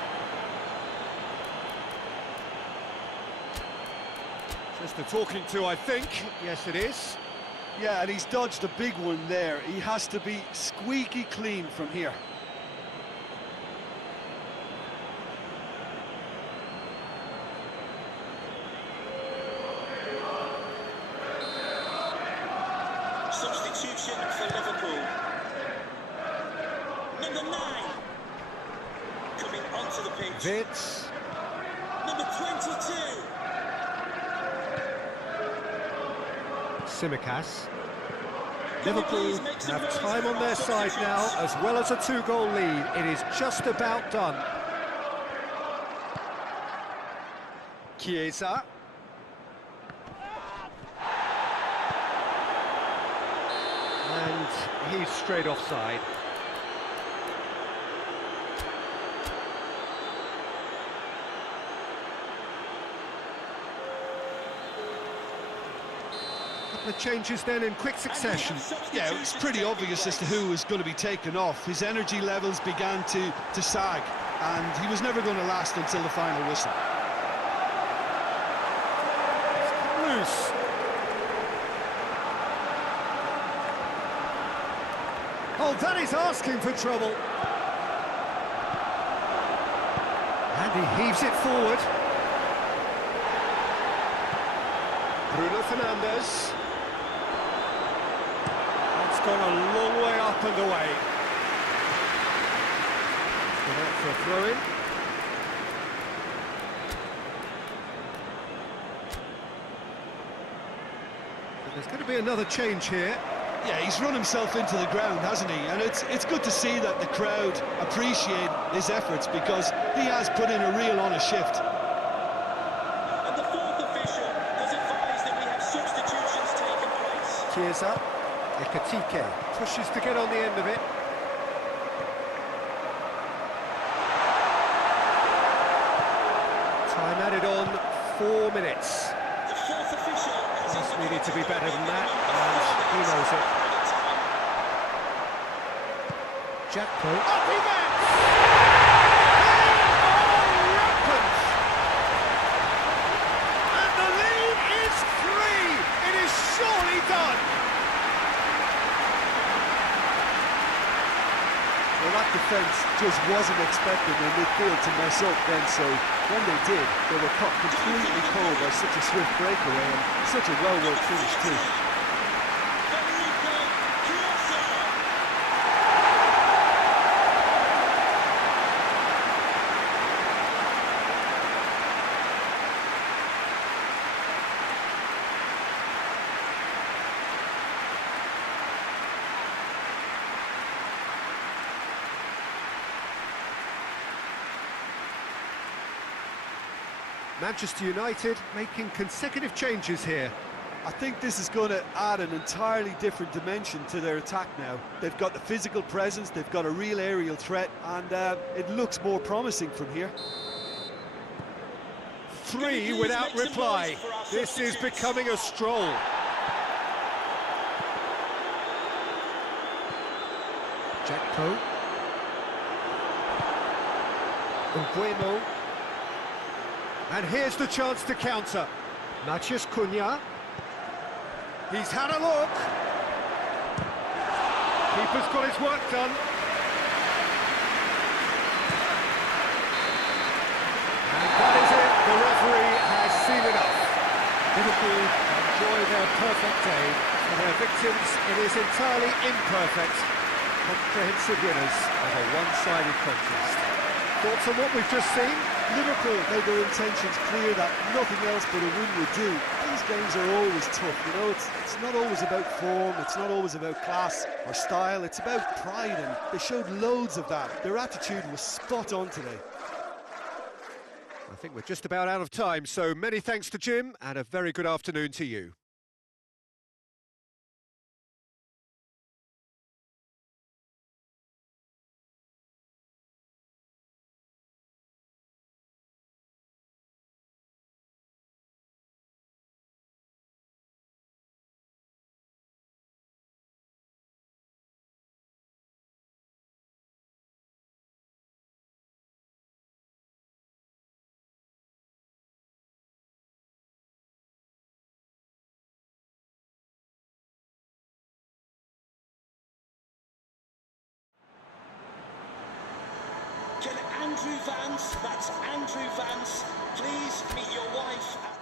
Just a talking to, I think. Yes, it is. Yeah, and he's dodged a big one there. He has to be squeaky clean from here. Substitution for Liverpool. Number 9. Coming onto the pitch. Vitz. Number 22. Tsimikas. Liverpool have time on their side now, as well as a 2-goal lead. It is just about done. Chiesa. And he's straight offside. The changes then in quick succession. Yeah, it was pretty obvious as to who was going to be taken off. His energy levels began to sag, and he was never going to last until the final whistle. Loose. Oh, that is asking for trouble. And he heaves it forward. Bruno Fernandes. It's gone a long way up and away. Gone out for a throw-in. There's going to be another change here. Yeah, he's run himself into the ground, hasn't he? And it's good to see that the crowd appreciate his efforts, because he has put in a real honest shift. And the fourth official has advised that we have substitutions taking place. Chiesa. Ekatike pushes to get on the end of it. Time added on 4 minutes. The fourth official has Just needed to be better than that, and he knows it. Jack Pope. Up he gets! Well, that defence just wasn't expecting their midfield to mess up then, so when they did, they were caught completely cold by such a swift breakaway and such a well-worked finish too. Manchester United making consecutive changes here. I think this is going to add an entirely different dimension to their attack now. They've got the physical presence, they've got a real aerial threat, and it looks more promising from here. 3 without reply. This is becoming a stroll. Jackpo. Nguemo. And here's the chance to counter. Matheus Cunha. He's had a look. Keeper's got his work done. And that is it. The referee has seen enough. Liverpool enjoy their perfect day. For their victims, it is entirely imperfect. Comprehensive winners of a one-sided contest. Thoughts on what we've just seen? Liverpool made their intentions clear that nothing else but a win would do. These games are always tough, you know, it's not always about form, it's not always about class or style, it's about pride, and they showed loads of that. Their attitude was spot on today. I think we're just about out of time, so many thanks to Jim, and a very good afternoon to you. Can Andrew Vance, that's Andrew Vance, please meet your wife?